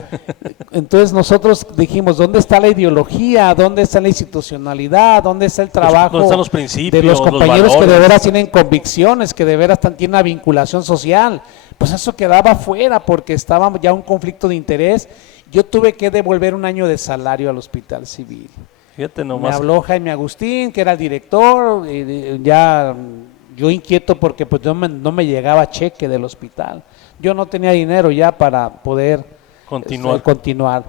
entonces nosotros dijimos, ¿dónde está la ideología? ¿Dónde está la institucionalidad? ¿Dónde está el trabajo ¿Dónde están los principios, de los compañeros los que de valores? veras tienen convicciones, que de veras tienen una vinculación social? Pues eso quedaba fuera porque estaba ya un conflicto de interés. Yo tuve que devolver un año de salario al Hospital Civil. Fíjate Me nomás. habló Jaime Agustín, que era el director, y ya yo inquieto porque pues no me llegaba cheque del hospital. Yo no tenía dinero ya para poder continuar.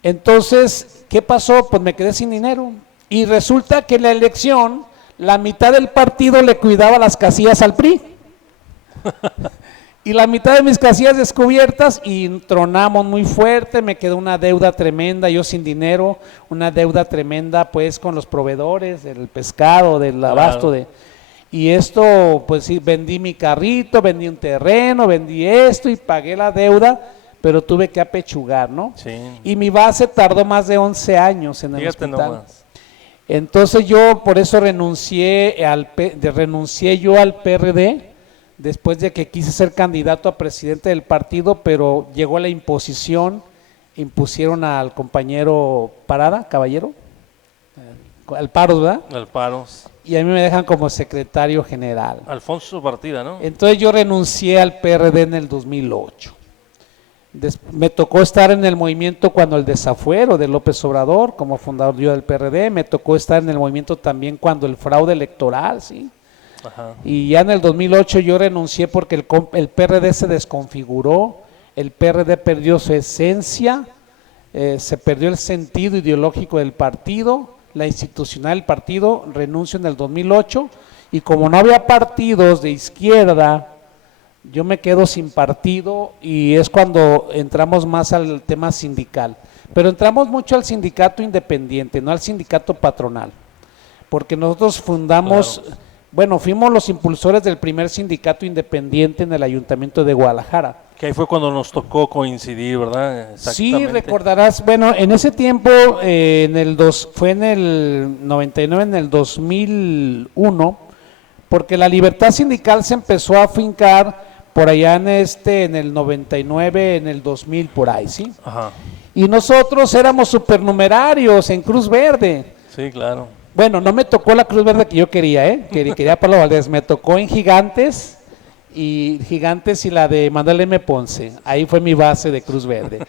Entonces, ¿qué pasó? Pues me quedé sin dinero. Y resulta que en la elección, la mitad del partido le cuidaba las casillas al PRI. Y la mitad de mis casillas descubiertas y tronamos muy fuerte, me quedó una deuda tremenda, yo sin dinero, una deuda tremenda pues con los proveedores del pescado, del abasto de... Y esto, pues sí, vendí mi carrito, vendí un terreno, vendí esto y pagué la deuda, pero tuve que apechugar, ¿no? Sí. Y mi base tardó más de 11 años en el Fíjate hospital. nomás. Entonces yo por eso renuncié yo al PRD, después de que quise ser candidato a presidente del partido, pero llegó la imposición, impusieron al compañero Parada, Caballero, al Paros, ¿verdad? Alparos. Y a mí me dejan como secretario general. Alfonso Partida, ¿no? Entonces yo renuncié al PRD en el 2008. Me tocó estar en el movimiento cuando el desafuero de López Obrador, como fundador yo del PRD, me tocó estar en el movimiento también cuando el fraude electoral, ¿sí? Ajá. Y ya en el 2008 yo renuncié porque el PRD se desconfiguró, el PRD perdió su esencia, se perdió el sentido ideológico del partido, la institucional del partido, renuncio en el 2008 y como no había partidos de izquierda, yo me quedo sin partido y es cuando entramos más al tema sindical, pero entramos mucho al sindicato independiente, no al sindicato patronal, porque nosotros fundamos, bueno, fuimos los impulsores del primer sindicato independiente en el Ayuntamiento de Guadalajara. Que ahí fue cuando nos tocó coincidir, ¿verdad? Sí, recordarás, bueno, en ese tiempo, fue en el 99, en el 2001, porque la libertad sindical se empezó a afincar por allá en el 99, en el 2000, por ahí, ¿sí? Ajá. Y nosotros éramos supernumerarios en Cruz Verde. Sí, claro. Bueno, no me tocó la Cruz Verde que yo quería, quería Pablo Valdés, me tocó en Gigantes y la de Manuel M. Ponce, ahí fue mi base de Cruz Verde.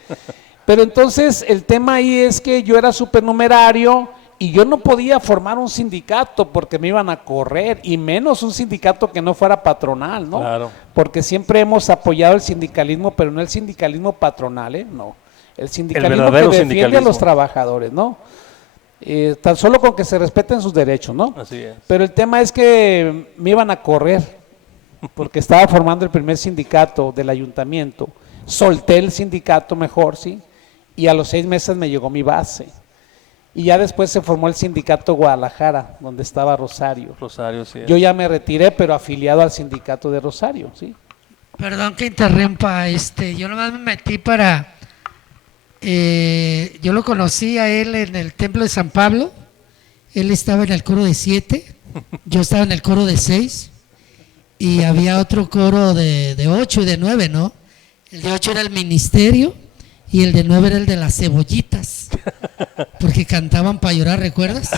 Pero entonces el tema ahí es que yo era supernumerario y yo no podía formar un sindicato porque me iban a correr, y menos un sindicato que no fuera patronal, ¿no? Claro. Porque siempre hemos apoyado el sindicalismo, pero no el sindicalismo patronal, no. El sindicalismo que defiende a los trabajadores, ¿no? Tan solo con que se respeten sus derechos, ¿no? Así es. Pero el tema es que me iban a correr porque estaba formando el primer sindicato del ayuntamiento. Solté el sindicato mejor, ¿sí? Y a los 6 meses me llegó mi base. Y ya después se formó el sindicato Guadalajara, donde estaba Rosario. Rosario, sí. Yo ya me retiré, pero afiliado al sindicato de Rosario, ¿sí? Perdón que interrumpa, yo nomás me metí para... yo lo conocí a él en el Templo de San Pablo, él estaba en el coro de 7, yo estaba en el coro de 6, y había otro coro de 8 y de 9, ¿no? El de 8 era el ministerio, y el de 9 era el de las cebollitas, porque cantaban para llorar, ¿recuerdas?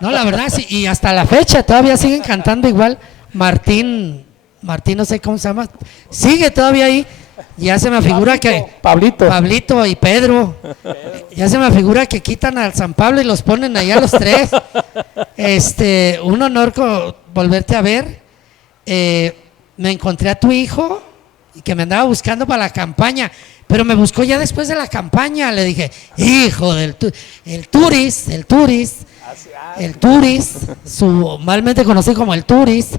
No, la verdad, sí, y hasta la fecha todavía siguen cantando igual. Martín, no sé cómo se llama, sigue todavía ahí. Ya se me figura Pablito y Pedro, ya se me figura que quitan al San Pablo y los ponen allá los 3. Un honor volverte a ver. Me encontré a tu hijo y que me andaba buscando para la campaña, pero me buscó ya después de la campaña. Le dije, hijo del el Turis, malmente conocido como el Turis,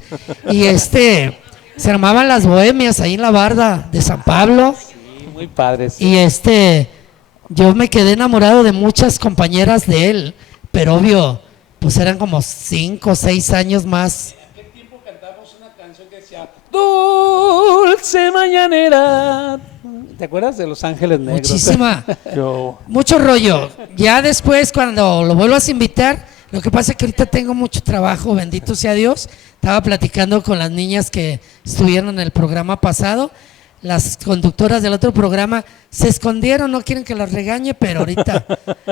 y se armaban las bohemias ahí en la barda de San Pablo. Sí, muy padres. Y yo me quedé enamorado de muchas compañeras de él, pero obvio, pues eran como 5 o 6 años más. En aquel tiempo cantamos una canción que decía Dulce Mañanera. ¿Te acuerdas de Los Ángeles Negros? Muchísima. Yo... Mucho rollo. Ya después, cuando lo vuelvas a invitar, Lo que pasa es que ahorita tengo mucho trabajo, bendito sea Dios. Estaba platicando con las niñas que estuvieron en el programa pasado. Las conductoras del otro programa se escondieron, no quieren que las regañe, pero ahorita,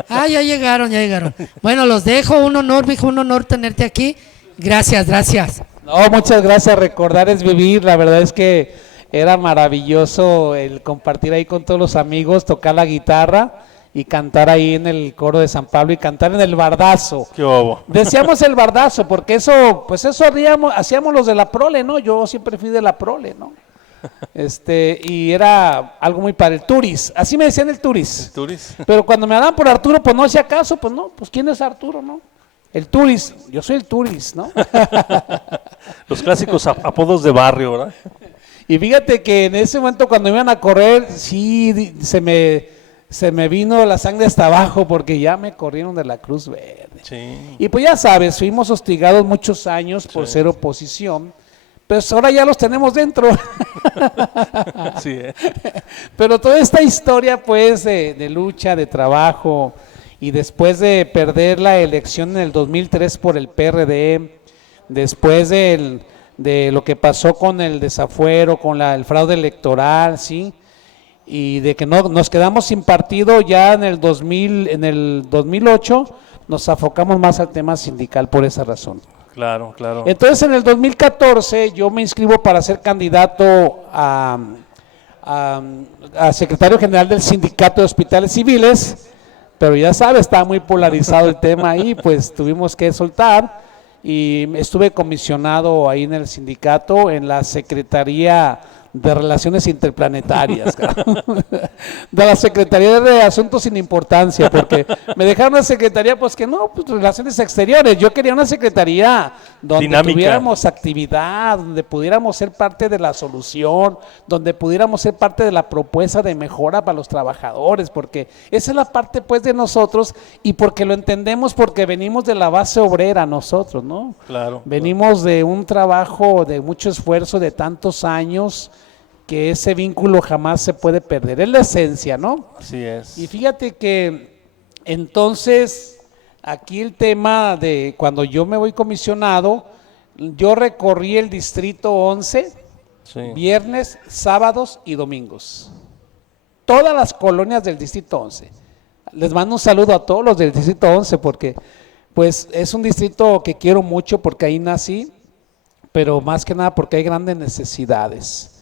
ya llegaron, ya llegaron. Bueno, los dejo, un honor, mijo, un honor tenerte aquí. Gracias, gracias. No, muchas gracias, recordar es vivir, la verdad es que era maravilloso el compartir ahí con todos los amigos, tocar la guitarra y cantar ahí en el coro de San Pablo y cantar en el bardazo. ¿Qué hubo? Decíamos el bardazo, porque eso, pues eso hacíamos los de la prole, ¿no? Yo siempre fui de la prole, ¿no? Y era algo muy para el turis, así me decían el turis. ¿El turis? Pero cuando me daban por Arturo, pues no hacía caso, pues no, pues ¿quién es Arturo, no? El turis, yo soy el turis, ¿no? Los clásicos apodos de barrio, ¿verdad? Y fíjate que en ese momento cuando iban a correr, sí, se me vino la sangre hasta abajo porque ya me corrieron de la Cruz Verde. Sí. Y pues ya sabes, fuimos hostigados muchos años por ser oposición, pues ahora ya los tenemos dentro. Sí, Pero toda esta historia pues de lucha, de trabajo, y después de perder la elección en el 2003 por el PRD, después de lo que pasó con el desafuero, con el fraude electoral, ¿sí? Y de que no nos quedamos sin partido ya en el 2008, nos afocamos más al tema sindical por esa razón. Claro, claro. Entonces en el 2014 yo me inscribo para ser candidato a secretario general del Sindicato de Hospitales Civiles, pero ya sabes, estaba muy polarizado el tema ahí, pues tuvimos que soltar y estuve comisionado ahí en el sindicato, en la Secretaría de Relaciones Interplanetarias, de la Secretaría de Asuntos sin Importancia, porque me dejaron una secretaría, pues que no, pues Relaciones Exteriores, yo quería una secretaría donde dinámica, tuviéramos actividad, donde pudiéramos ser parte de la solución, donde pudiéramos ser parte de la propuesta de mejora para los trabajadores, porque esa es la parte pues de nosotros y porque lo entendemos, porque venimos de la base obrera nosotros, ¿no? Claro. Venimos de un trabajo de mucho esfuerzo de tantos años, que ese vínculo jamás se puede perder, es la esencia, ¿no? Así es. Y fíjate que entonces aquí el tema de cuando yo me voy comisionado, yo recorrí el distrito 11, Sí. viernes, sábados y domingos, todas las colonias del distrito 11. Les mando un saludo a todos los del distrito 11 porque pues es un distrito que quiero mucho porque ahí nací, pero más que nada porque hay grandes necesidades.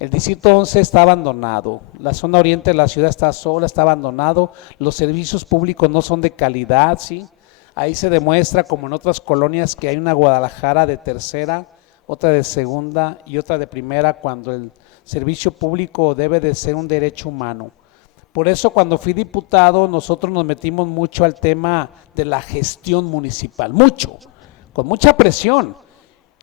El distrito 11 está abandonado, la zona oriente de la ciudad está sola, está abandonado, los servicios públicos no son de calidad, ¿sí? Ahí se demuestra, como en otras colonias, que hay una Guadalajara de tercera, otra de segunda y otra de primera, cuando el servicio público debe de ser un derecho humano. Por eso cuando fui diputado nosotros nos metimos mucho al tema de la gestión municipal, mucho, con mucha presión.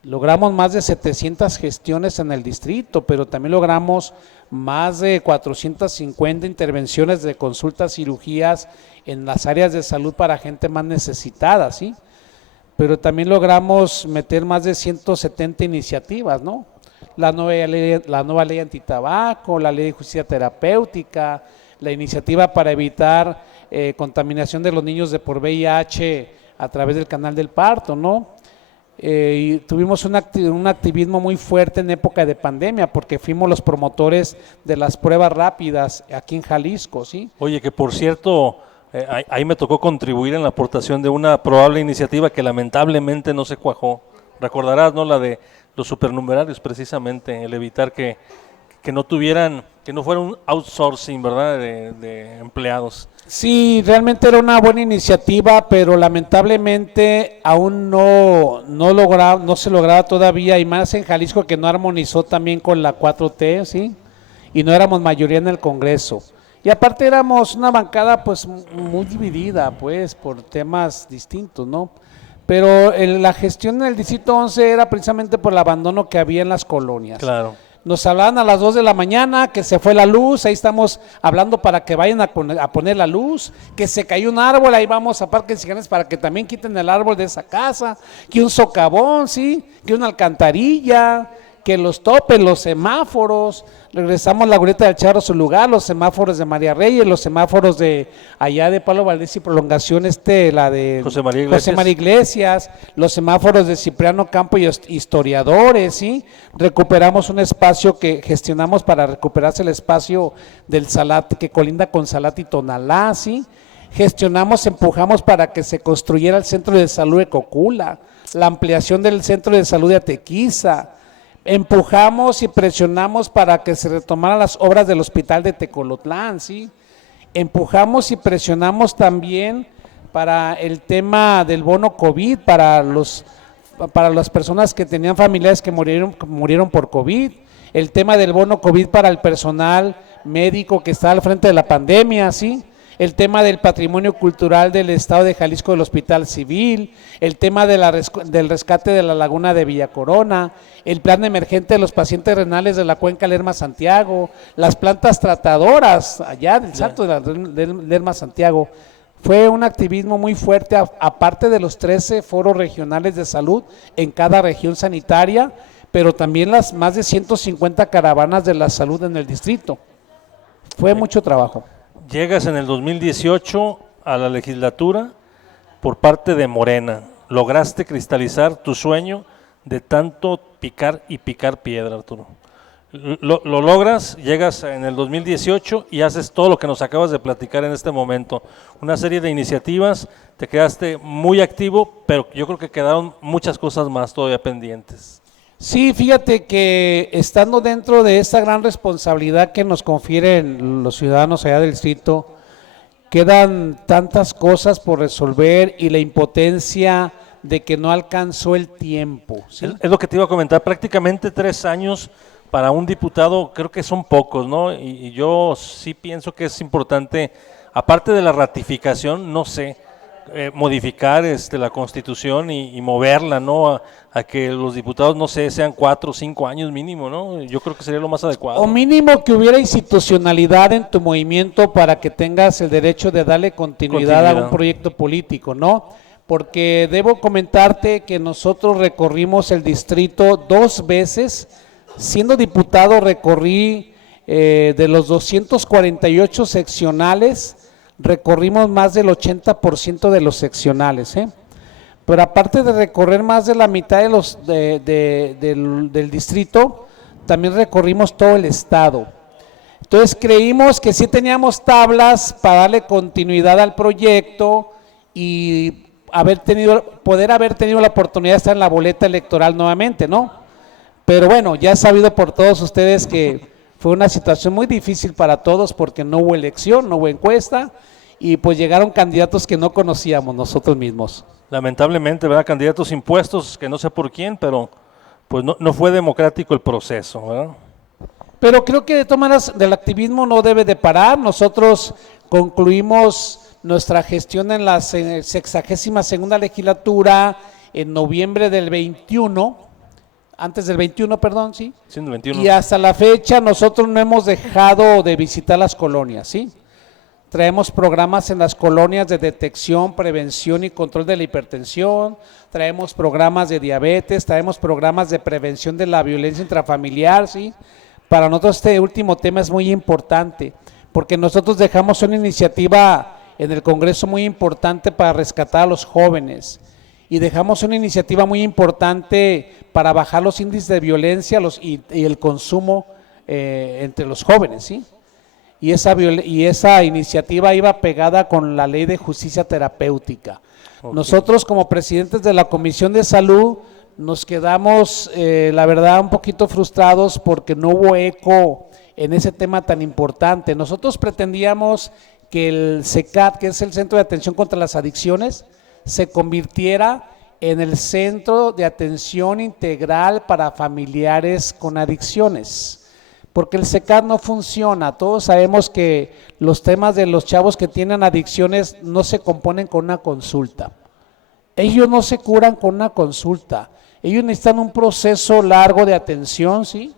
Logramos más de 700 gestiones en el distrito, pero también logramos más de 450 intervenciones de consultas, cirugías en las áreas de salud para gente más necesitada, ¿sí? Pero también logramos meter más de 170 iniciativas, ¿no? La nueva ley antitabaco, la ley de justicia terapéutica, la iniciativa para evitar contaminación de los niños por VIH a través del canal del parto, ¿no? Y tuvimos un activismo muy fuerte en época de pandemia porque fuimos los promotores de las pruebas rápidas aquí en Jalisco, ¿sí? Oye, que por cierto, ahí me tocó contribuir en la aportación de una probable iniciativa que lamentablemente no se cuajó. Recordarás, ¿no? La de los supernumerarios, precisamente, el evitar que no tuvieran, que no fuera un outsourcing, ¿verdad?, de empleados. Sí, realmente era una buena iniciativa, pero lamentablemente aún no se lograba todavía, y más en Jalisco que no armonizó también con la 4T, ¿sí? Y no éramos mayoría en el Congreso. Y aparte éramos una bancada pues muy dividida, pues, por temas distintos, ¿no? Pero la gestión en el Distrito 11 era precisamente por el abandono que había en las colonias. Claro. Nos hablaban a las 2 de la mañana que se fue la luz, ahí estamos hablando para que vayan a poner la luz, que se cayó un árbol, ahí vamos a Parques Ciganes para que también quiten el árbol de esa casa, que un socavón, ¿sí? Que una alcantarilla, que los topes, los semáforos, regresamos la Glorieta del Charro a su lugar, los semáforos de María Reyes, los semáforos de allá de Pablo Valdés y Prolongación, la de José María Iglesias, los semáforos de Cipriano Campo y historiadores, ¿sí? Recuperamos un espacio que gestionamos para recuperarse el espacio del Salat, que colinda con Salat y Tonalá, ¿sí? Gestionamos, empujamos para que se construyera el Centro de Salud de Cocula, la ampliación del Centro de Salud de Atequiza, empujamos y presionamos para que se retomaran las obras del Hospital de Tecolotlán, ¿sí? Empujamos y presionamos también para el tema del bono COVID, para las personas que tenían familiares que murieron por COVID, el tema del bono COVID para el personal médico que está al frente de la pandemia, ¿sí? El tema del patrimonio cultural del estado de Jalisco del Hospital Civil, el tema del rescate de la laguna de Villa Corona, el plan emergente de los pacientes renales de la cuenca Lerma-Santiago, las plantas tratadoras allá del Salto de Lerma-Santiago. Fue un activismo muy fuerte, aparte de los 13 foros regionales de salud en cada región sanitaria, pero también las más de 150 caravanas de la salud en el distrito. Fue mucho trabajo. Llegas en el 2018 a la legislatura por parte de Morena. Lograste cristalizar tu sueño de tanto picar y picar piedra, Arturo. Lo logras, llegas en el 2018 y haces todo lo que nos acabas de platicar en este momento. Una serie de iniciativas, te quedaste muy activo, pero yo creo que quedaron muchas cosas más todavía pendientes. Sí, fíjate que estando dentro de esta gran responsabilidad que nos confieren los ciudadanos allá del distrito, quedan tantas cosas por resolver y la impotencia de que no alcanzó el tiempo, ¿sí? Es lo que te iba a comentar, prácticamente 3 años para un diputado creo que son pocos, ¿no? Y yo sí pienso que es importante, aparte de la ratificación, no sé, modificar la Constitución y moverla, ¿no? A que los diputados, no sé, sean 4 o 5 años mínimo, ¿no? Yo creo que sería lo más adecuado. O mínimo que hubiera institucionalidad en tu movimiento para que tengas el derecho de darle continuidad a un proyecto político, ¿no? Porque debo comentarte que nosotros recorrimos el distrito 2 veces, siendo diputado recorrí de los 248 seccionales, recorrimos más del 80% de los seccionales, pero aparte de recorrer más de la mitad del distrito, también recorrimos todo el estado. Entonces creímos que sí teníamos tablas para darle continuidad al proyecto y poder haber tenido la oportunidad de estar en la boleta electoral nuevamente, ¿no? Pero bueno, ya es sabido por todos ustedes que fue una situación muy difícil para todos porque no hubo elección, no hubo encuesta y pues llegaron candidatos que no conocíamos nosotros mismos. Lamentablemente, ¿verdad? Candidatos impuestos, que no sé por quién, pero pues no fue democrático el proceso, ¿verdad? Pero creo que de todas maneras del activismo no debe de parar. Nosotros concluimos nuestra gestión en la 62ª legislatura en noviembre del 21, antes del 21, perdón, ¿sí? Sí, del 21. Y hasta la fecha nosotros no hemos dejado de visitar las colonias, ¿sí? Traemos programas en las colonias de detección, prevención y control de la hipertensión, traemos programas de diabetes, traemos programas de prevención de la violencia intrafamiliar, ¿sí? Para nosotros este último tema es muy importante, porque nosotros dejamos una iniciativa en el Congreso muy importante para rescatar a los jóvenes y dejamos una iniciativa muy importante para bajar los índices de violencia y el consumo entre los jóvenes, ¿sí? Y esa iniciativa iba pegada con la ley de justicia terapéutica. Okay. Nosotros como presidentes de la Comisión de Salud nos quedamos, la verdad, un poquito frustrados porque no hubo eco en ese tema tan importante. Nosotros pretendíamos que el CECAT, que es el Centro de Atención contra las Adicciones, se convirtiera en el Centro de Atención Integral para familiares con adicciones. Porque el CECAT no funciona. Todos sabemos que los temas de los chavos que tienen adicciones no se componen con una consulta. Ellos no se curan con una consulta. Ellos necesitan un proceso largo de atención, ¿sí?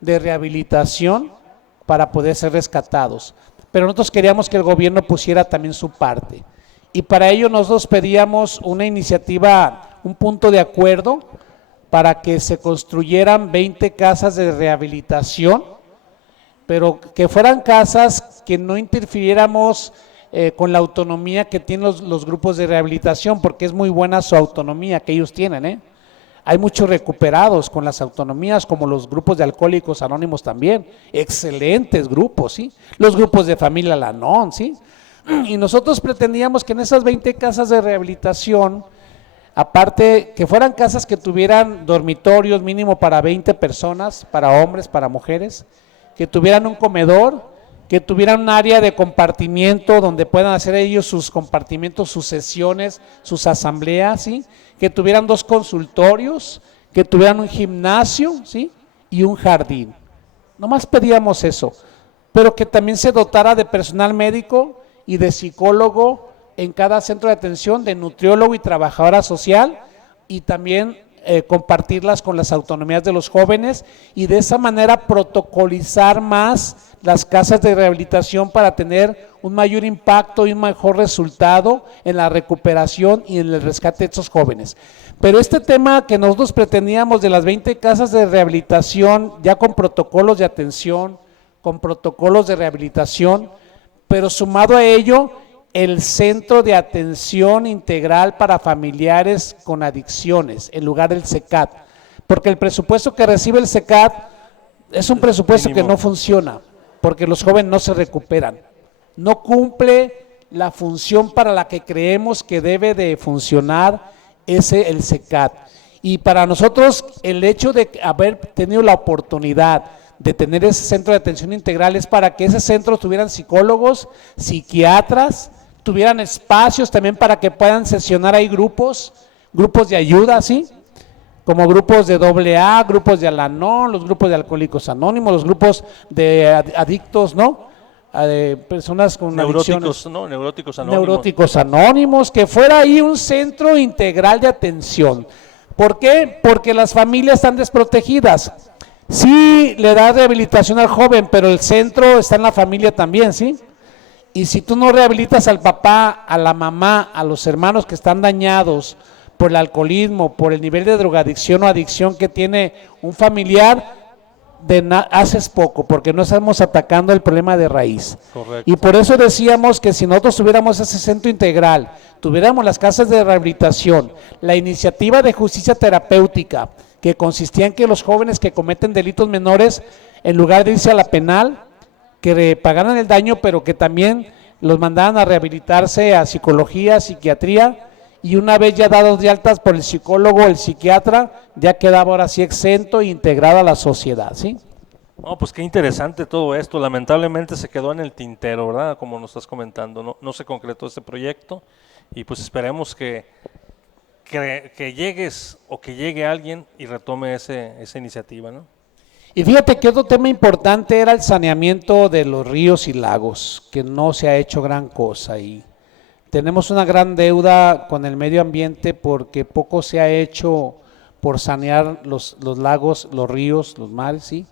De rehabilitación para poder ser rescatados. Pero nosotros queríamos que el gobierno pusiera también su parte. Y para ello nosotros pedíamos una iniciativa, un punto de acuerdo para que se construyeran 20 casas de rehabilitación, pero que fueran casas que no interfiriéramos con la autonomía que tienen los grupos de rehabilitación, porque es muy buena su autonomía que ellos tienen, Hay muchos recuperados con las autonomías, como los grupos de alcohólicos anónimos también, excelentes grupos, ¿sí? Los grupos de familia Lanón, ¿sí? Y nosotros pretendíamos que en esas 20 casas de rehabilitación, aparte que fueran casas que tuvieran dormitorios mínimo para 20 personas, para hombres, para mujeres, que tuvieran un comedor, que tuvieran un área de compartimiento donde puedan hacer ellos sus compartimientos, sus sesiones, sus asambleas, ¿sí? Que tuvieran 2 consultorios, que tuvieran un gimnasio, ¿sí? Y un jardín. Nomás pedíamos eso, pero que también se dotara de personal médico y de psicólogo en cada centro de atención, de nutriólogo y trabajadora social, y también compartirlas con las autonomías de los jóvenes, y de esa manera protocolizar más las casas de rehabilitación para tener un mayor impacto y un mejor resultado en la recuperación y en el rescate de estos jóvenes. Pero este tema que nosotros pretendíamos de las 20 casas de rehabilitación, ya con protocolos de atención, con protocolos de rehabilitación, pero sumado a ello, el Centro de Atención Integral para Familiares con Adicciones, en lugar del CECAT, porque el presupuesto que recibe el CECAT es un presupuesto que no funciona, porque los jóvenes no se recuperan, no cumple la función para la que creemos que debe de funcionar el CECAT. Y para nosotros el hecho de haber tenido la oportunidad de tener ese centro de atención integral es para que ese centro tuvieran psicólogos, psiquiatras, tuvieran espacios también para que puedan sesionar ahí grupos de ayuda, ¿sí? Como grupos de AA, grupos de Al-Anon, los grupos de Alcohólicos Anónimos, los grupos de adictos, ¿no? De personas con neuróticos, ¿no? Neuróticos anónimos. Neuróticos anónimos, que fuera ahí un centro integral de atención. ¿Por qué? Porque las familias están desprotegidas. Sí, le da rehabilitación al joven, pero el centro está en la familia también, ¿sí? Y si tú no rehabilitas al papá, a la mamá, a los hermanos que están dañados por el alcoholismo, por el nivel de drogadicción o adicción que tiene un familiar, haces poco, porque no estamos atacando el problema de raíz. Correcto. Y por eso decíamos que si nosotros tuviéramos ese centro integral, tuviéramos las casas de rehabilitación, la iniciativa de justicia terapéutica, que consistía en que los jóvenes que cometen delitos menores, en lugar de irse a la penal, que pagaran el daño, pero que también los mandaran a rehabilitarse a psicología, psiquiatría, y una vez ya dados de altas por el psicólogo, el psiquiatra, ya quedaba ahora sí exento e integrado a la sociedad, ¿sí? No, pues qué interesante todo esto. Lamentablemente se quedó en el tintero, ¿verdad? Como nos estás comentando, no se concretó este proyecto, y pues esperemos que llegues o que llegue alguien y retome esa iniciativa, ¿no? Y fíjate que otro tema importante era el saneamiento de los ríos y lagos, que no se ha hecho gran cosa y tenemos una gran deuda con el medio ambiente porque poco se ha hecho por sanear los lagos, los ríos, los mares, ¿sí?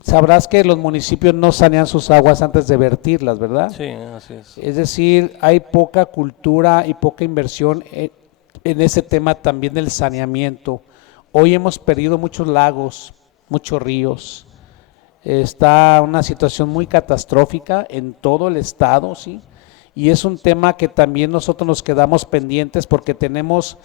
Sabrás que los municipios no sanean sus aguas antes de vertirlas, ¿verdad? Sí, así es. Es decir, hay poca cultura y poca inversión en ese tema también del saneamiento. Hoy hemos perdido muchos lagos, muchos ríos, está una situación muy catastrófica en todo el estado, ¿sí? Y es un tema que también nosotros nos quedamos pendientes porque tenemos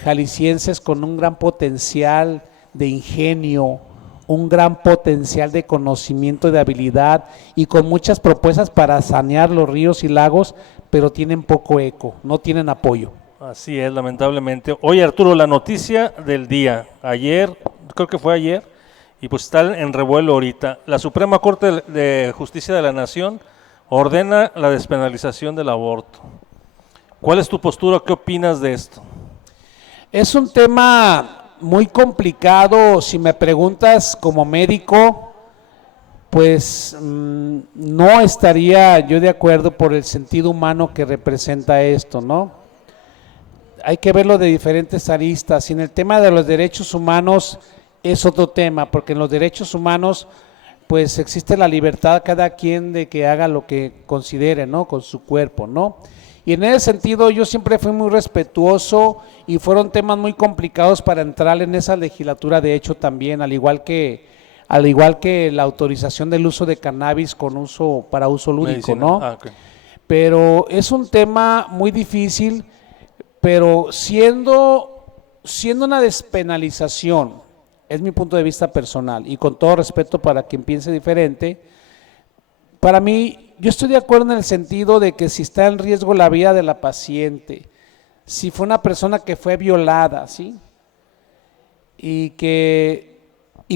jaliscienses con un gran potencial de ingenio, un gran potencial de conocimiento, de habilidad y con muchas propuestas para sanear los ríos y lagos, pero tienen poco eco, no tienen apoyo. Así es, lamentablemente. Oye, Arturo, la noticia del día, ayer, creo que fue ayer, y pues está en revuelo ahorita. La Suprema Corte de Justicia de la Nación ordena la despenalización del aborto. ¿Cuál es tu postura? ¿Qué opinas de esto? Es un tema muy complicado, si me preguntas como médico, pues no estaría yo de acuerdo por el sentido humano que representa esto, ¿no? Hay que verlo de diferentes aristas, y en el tema de los derechos humanos es otro tema, porque en los derechos humanos pues existe la libertad cada quien de que haga lo que considere, ¿no? Con su cuerpo, ¿no? Y en ese sentido yo siempre fui muy respetuoso y fueron temas muy complicados para entrar en esa legislatura, de hecho también, al igual que la autorización del uso de cannabis para uso lúdico, Medicina. ¿no? Ok. Pero es un tema muy difícil, pero siendo una despenalización, es mi punto de vista personal, y con todo respeto para quien piense diferente, para mí, yo estoy de acuerdo en el sentido de que si está en riesgo la vida de la paciente, si fue una persona que fue violada, ¿sí? Y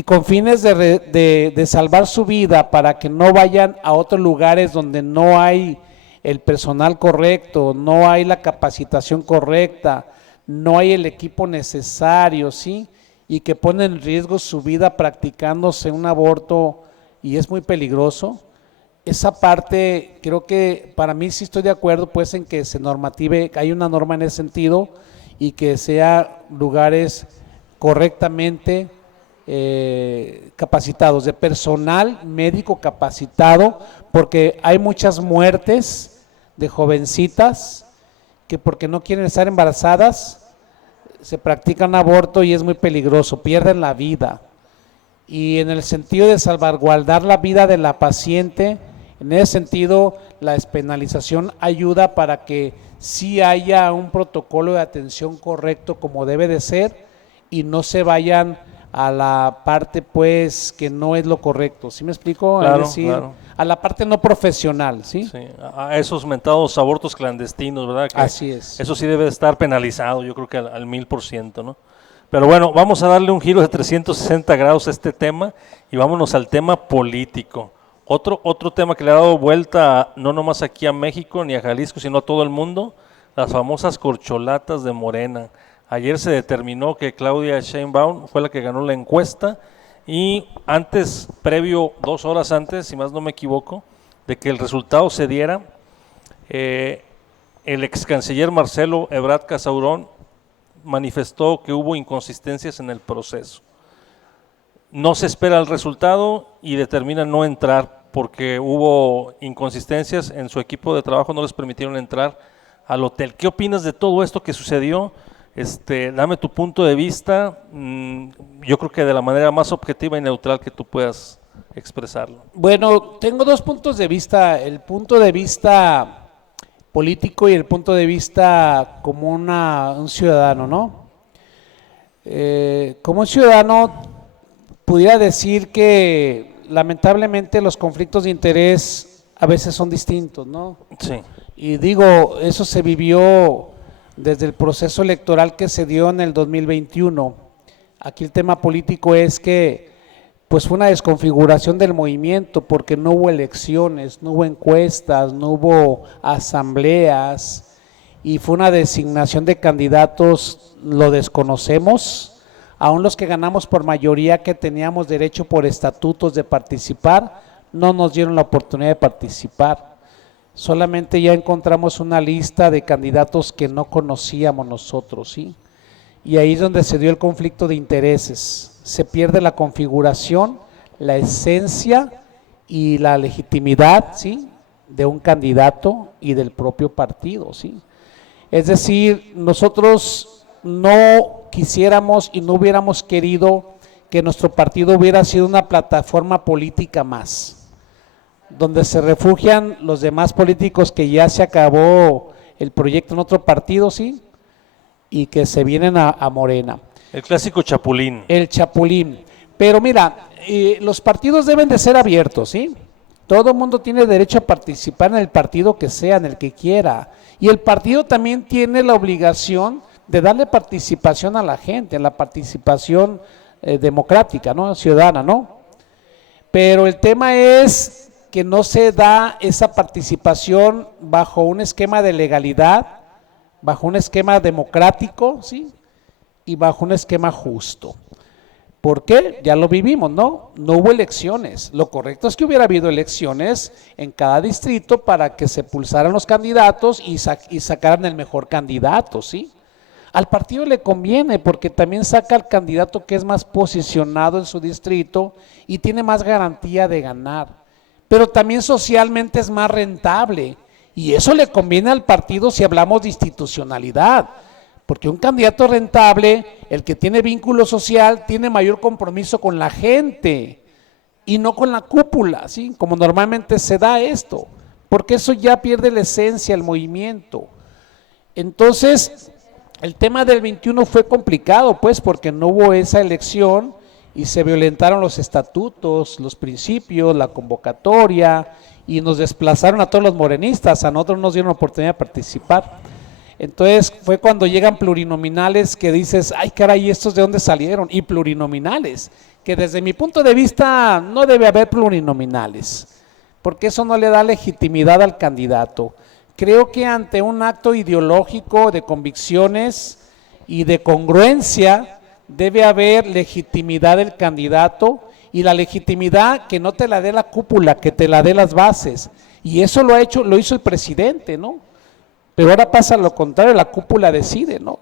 con fines de salvar su vida para que no vayan a otros lugares donde no hay el personal correcto, no hay la capacitación correcta, no hay el equipo necesario, ¿sí? Y que ponen en riesgo su vida practicándose un aborto y es muy peligroso. Esa parte, creo que para mí sí estoy de acuerdo pues en que se normative, hay una norma en ese sentido y que sea lugares correctamente capacitados, de personal médico capacitado, porque hay muchas muertes de jovencitas que porque no quieren estar embarazadas se practican aborto y es muy peligroso, pierden la vida. Y en el sentido de salvaguardar la vida de la paciente, en ese sentido la despenalización ayuda para que sí haya un protocolo de atención correcto como debe de ser y no se vayan a la parte pues que no es lo correcto, ¿sí me explico? Claro, Es decir, claro. a la parte no profesional, ¿sí? Sí, a esos mentados abortos clandestinos, ¿verdad? Que Así es. eso sí debe de estar penalizado, yo creo que al 1000%, ¿no? Pero bueno, vamos a darle un giro de 360 grados a este tema y vámonos al tema político. Otro tema que le ha dado vuelta no nomás aquí a México ni a Jalisco, sino a todo el mundo, las famosas corcholatas de Morena. Ayer se determinó que Claudia Sheinbaum fue la que ganó la encuesta y antes, 2 horas antes, si más no me equivoco, de que el resultado se diera, el ex canciller Marcelo Ebrard Casaubon manifestó que hubo inconsistencias en el proceso. No se espera el resultado y determina no entrar porque hubo inconsistencias en su equipo de trabajo, no les permitieron entrar al hotel. ¿Qué opinas de todo esto que sucedió? Dame tu punto de vista, yo creo que de la manera más objetiva y neutral que tú puedas expresarlo. Bueno, tengo dos puntos de vista, el punto de vista político y el punto de vista como un ciudadano, ¿no? Como un ciudadano pudiera decir que lamentablemente los conflictos de interés a veces son distintos, ¿no? Sí. Y digo, eso se vivió desde el proceso electoral que se dio en el 2021. Aquí el tema político es que pues fue una desconfiguración del movimiento porque no hubo elecciones, no hubo encuestas, no hubo asambleas y fue una designación de candidatos, lo desconocemos, aún los que ganamos por mayoría que teníamos derecho por estatutos de participar, no nos dieron la oportunidad de participar. Solamente ya encontramos una lista de candidatos que no conocíamos nosotros, ¿sí? Y ahí es donde se dio el conflicto de intereses. Se pierde la configuración, la esencia y la legitimidad, ¿sí?, de un candidato y del propio partido, ¿sí? Es decir, nosotros no quisiéramos y no hubiéramos querido que nuestro partido hubiera sido una plataforma política más, donde se refugian los demás políticos que ya se acabó el proyecto en otro partido, ¿sí?, y que se vienen a Morena. El clásico chapulín. El chapulín. Pero mira, los partidos deben de ser abiertos, ¿sí? Todo el mundo tiene derecho a participar en el partido que sea, en el que quiera. Y el partido también tiene la obligación de darle participación a la gente, la participación democrática, ¿no?, ciudadana, ¿no? Pero el tema es que no se da esa participación bajo un esquema de legalidad, bajo un esquema democrático, ¿sí?, y bajo un esquema justo. ¿Por qué? Ya lo vivimos, ¿no? No hubo elecciones. Lo correcto es que hubiera habido elecciones en cada distrito para que se pulsaran los candidatos y sacaran el mejor candidato, ¿sí? Al partido le conviene porque también saca al candidato que es más posicionado en su distrito y tiene más garantía de ganar. Pero también socialmente es más rentable Y eso le conviene al partido si hablamos de institucionalidad, porque un candidato rentable, el que tiene vínculo social, tiene mayor compromiso con la gente y no con la cúpula, ¿sí? Como normalmente se da esto, porque eso ya pierde la esencia, el movimiento. Entonces, el tema del 21 fue complicado, pues, porque no hubo esa elección y se violentaron los estatutos, los principios, la convocatoria, y nos desplazaron a todos los morenistas, a nosotros nos dieron la oportunidad de participar. Entonces fue cuando llegan plurinominales que dices, ay caray, ¿estos de dónde salieron? Y plurinominales, que desde mi punto de vista no debe haber plurinominales, porque eso no le da legitimidad al candidato. Creo que ante un acto ideológico de convicciones y de congruencia debe haber legitimidad del candidato, y la legitimidad que no te la dé la cúpula, que te la dé las bases, y eso lo hizo el presidente, ¿no? Pero ahora pasa lo contrario, la cúpula decide, ¿no?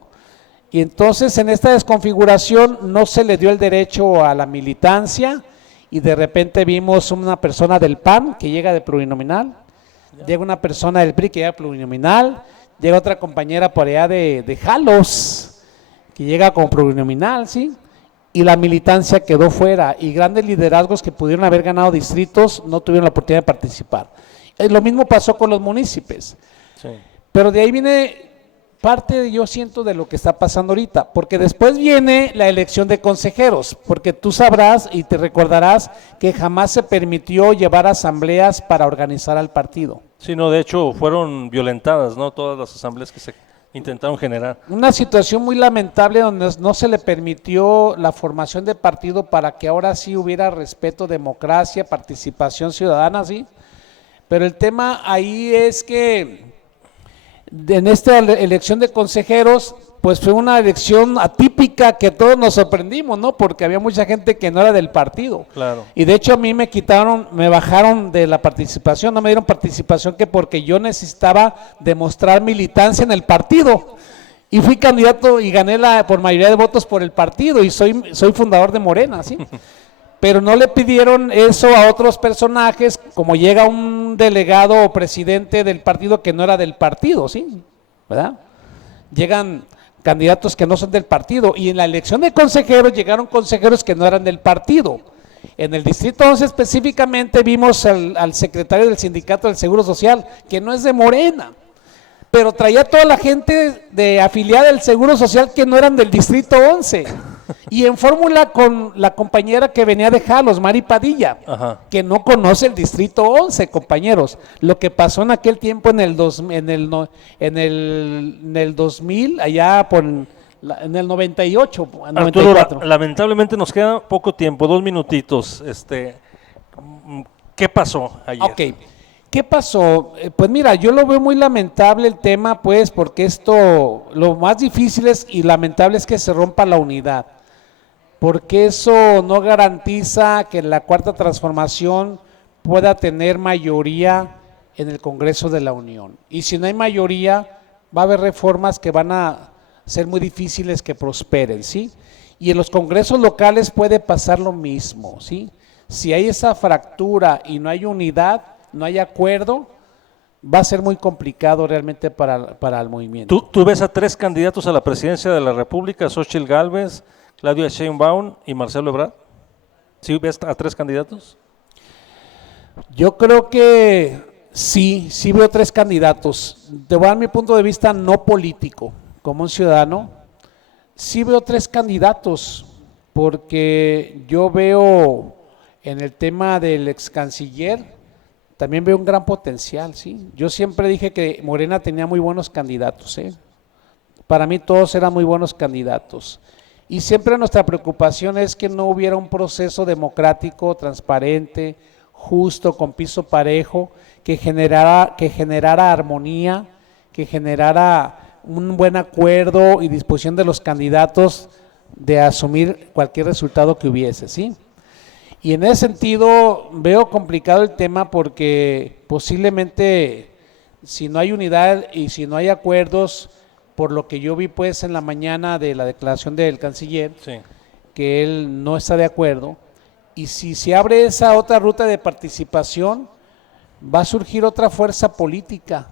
Y entonces en esta desconfiguración no se le dio el derecho a la militancia, y de repente vimos una persona del PAN que llega de plurinominal, llega una persona del PRI que llega plurinominal, llega otra compañera por allá de Jalos, que llega como plurinominal, ¿sí? Y la militancia quedó fuera, y grandes liderazgos que pudieron haber ganado distritos no tuvieron la oportunidad de participar. Lo mismo pasó con los municipios. Sí. Pero de ahí viene parte, yo siento, de lo que está pasando ahorita, porque después viene la elección de consejeros, porque tú sabrás y te recordarás que jamás se permitió llevar asambleas para organizar al partido. Sí, no, de hecho fueron violentadas, ¿no? Todas las asambleas que se intentaron generar. Una situación muy lamentable donde no se le permitió la formación de partido para que ahora sí hubiera respeto, democracia, participación ciudadana, ¿sí? Pero el tema ahí es que en esta elección de consejeros, pues fue una elección atípica que todos nos sorprendimos, ¿no? Porque había mucha gente que no era del partido. Claro. Y de hecho a mí me bajaron de la participación, no me dieron participación que porque yo necesitaba demostrar militancia en el partido. Y fui candidato y gané por mayoría de votos por el partido y soy fundador de Morena, ¿sí? Pero no le pidieron eso a otros personajes, como llega un delegado o presidente del partido que no era del partido, ¿sí? ¿Verdad? Llegan candidatos que no son del partido, y en la elección de consejeros llegaron consejeros que no eran del partido. En el distrito 11 específicamente vimos al secretario del sindicato del Seguro Social, que no es de Morena, pero traía toda la gente de afiliada del Seguro Social que no eran del distrito 11, y en fórmula con la compañera que venía de Jalos, Mari Padilla, Ajá. que no conoce el distrito 11, compañeros. Lo que pasó en aquel tiempo en el 2000, allá en el 98, 94. Arturo, lamentablemente nos queda poco tiempo, 2 minutitos. ¿Qué pasó ayer? Ok, ¿qué pasó? Pues mira, yo lo veo muy lamentable el tema, pues, porque lo más difícil y lamentable es que se rompa la unidad, porque eso no garantiza que la Cuarta Transformación pueda tener mayoría en el Congreso de la Unión. Y si no hay mayoría, va a haber reformas que van a ser muy difíciles que prosperen, ¿sí? Y en los congresos locales puede pasar lo mismo, ¿sí? Si hay esa fractura y no hay unidad, no hay acuerdo, va a ser muy complicado realmente para el movimiento. ¿Tú ves a 3 candidatos a la presidencia de la República, Xóchitl Gálvez, Claudia Sheinbaum y Marcelo Ebrard? ¿Sí ves a 3 candidatos? Yo creo que sí veo 3 candidatos. Te voy a dar mi punto de vista no político, como un ciudadano. Sí veo 3 candidatos, porque yo veo en el tema del ex canciller, también veo un gran potencial, ¿sí? Yo siempre dije que Morena tenía muy buenos candidatos, ¿eh? Para mí todos eran muy buenos candidatos. Y siempre nuestra preocupación es que no hubiera un proceso democrático, transparente, justo, con piso parejo, que generara armonía, que generara un buen acuerdo y disposición de los candidatos de asumir cualquier resultado que hubiese, ¿sí? Y en ese sentido veo complicado el tema, porque posiblemente si no hay unidad y si no hay acuerdos, por lo que yo vi pues en la mañana de la declaración del canciller, Sí. que él no está de acuerdo, y si se abre esa otra ruta de participación, va a surgir otra fuerza política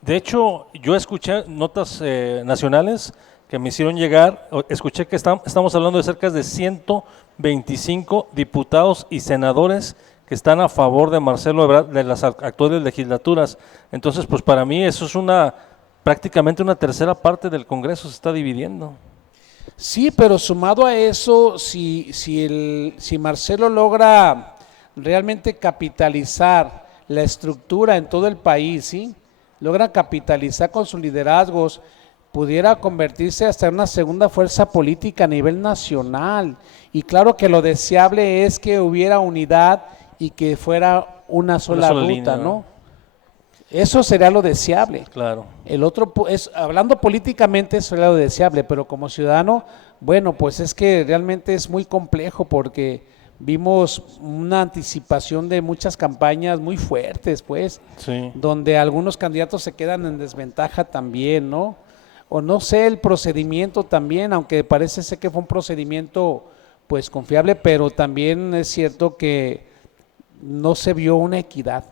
De hecho, yo escuché notas nacionales que me hicieron llegar, escuché que estamos hablando de cerca de 125 diputados y senadores que están a favor de Marcelo Ebrard de las actuales legislaturas. Entonces, pues para mí eso es prácticamente una tercera parte del Congreso se está dividiendo. Sí, pero sumado a eso, si Marcelo logra realmente capitalizar la estructura en todo el país, ¿sí? Logra capitalizar con sus liderazgos, pudiera convertirse hasta en una segunda fuerza política a nivel nacional. Y claro que lo deseable es que hubiera unidad y que fuera una sola ruta, línea, ¿no? Eso sería lo deseable. Claro. El otro, hablando políticamente, eso sería lo deseable, pero como ciudadano, bueno, pues es que realmente es muy complejo porque vimos una anticipación de muchas campañas muy fuertes, pues, Sí. donde algunos candidatos se quedan en desventaja también, ¿no? O no sé, el procedimiento también, aunque parece ser que fue un procedimiento pues confiable, pero también es cierto que no se vio una equidad.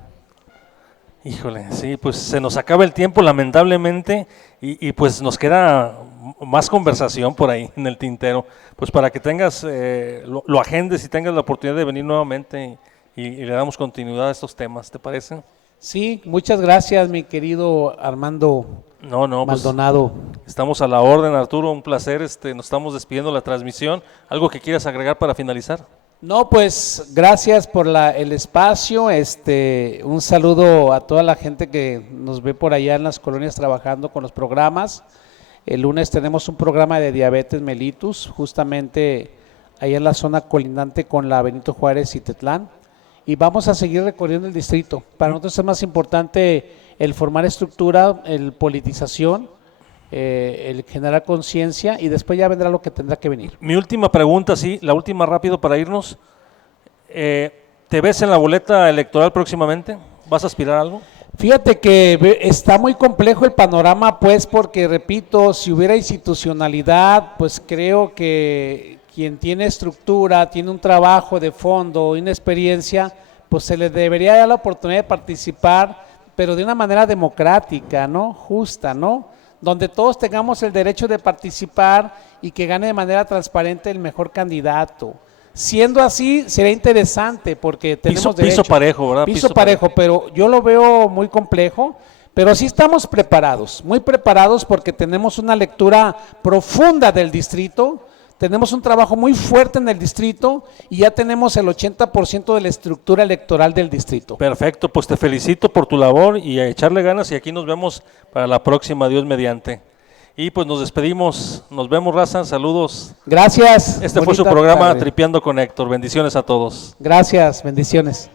Híjole, sí, pues se nos acaba el tiempo lamentablemente y pues nos queda más conversación por ahí en el tintero, pues para que tengas, lo agendes y tengas la oportunidad de venir nuevamente y le damos continuidad a estos temas, ¿te parece? Sí, muchas gracias, mi querido Armando No, pues Maldonado. estamos a la orden, Arturo, un placer, nos estamos despidiendo de la transmisión. ¿Algo que quieras agregar para finalizar? No, pues gracias por el espacio, un saludo a toda la gente que nos ve por allá en las colonias trabajando con los programas. El lunes tenemos un programa de diabetes mellitus, justamente ahí en la zona colindante con la Benito Juárez y Tetlán, y vamos a seguir recorriendo el distrito. Para nosotros es más importante el formar estructura, el politización, el generar conciencia y después ya vendrá lo que tendrá que venir. Mi última pregunta, sí, la última rápido para irnos. ¿Te ves en la boleta electoral próximamente? ¿Vas a aspirar a algo? Fíjate que está muy complejo el panorama, pues, porque repito, si hubiera institucionalidad, pues creo que quien tiene estructura, tiene un trabajo de fondo, una experiencia, pues se le debería dar la oportunidad de participar, pero de una manera democrática, ¿no? Justa, ¿no? Donde todos tengamos el derecho de participar y que gane de manera transparente el mejor candidato. Siendo así, sería interesante porque tenemos derecho. Piso parejo, ¿verdad? Piso parejo, pero yo lo veo muy complejo, pero sí estamos preparados, muy preparados porque tenemos una lectura profunda del distrito, tenemos un trabajo muy fuerte en el distrito y ya tenemos el 80% de la estructura electoral del distrito. Perfecto, pues te felicito por tu labor y a echarle ganas y aquí nos vemos para la próxima, Dios mediante. Y pues nos despedimos, nos vemos, raza, saludos. Gracias. Este fue su programa Tripeando con Héctor, bendiciones a todos. Gracias, bendiciones.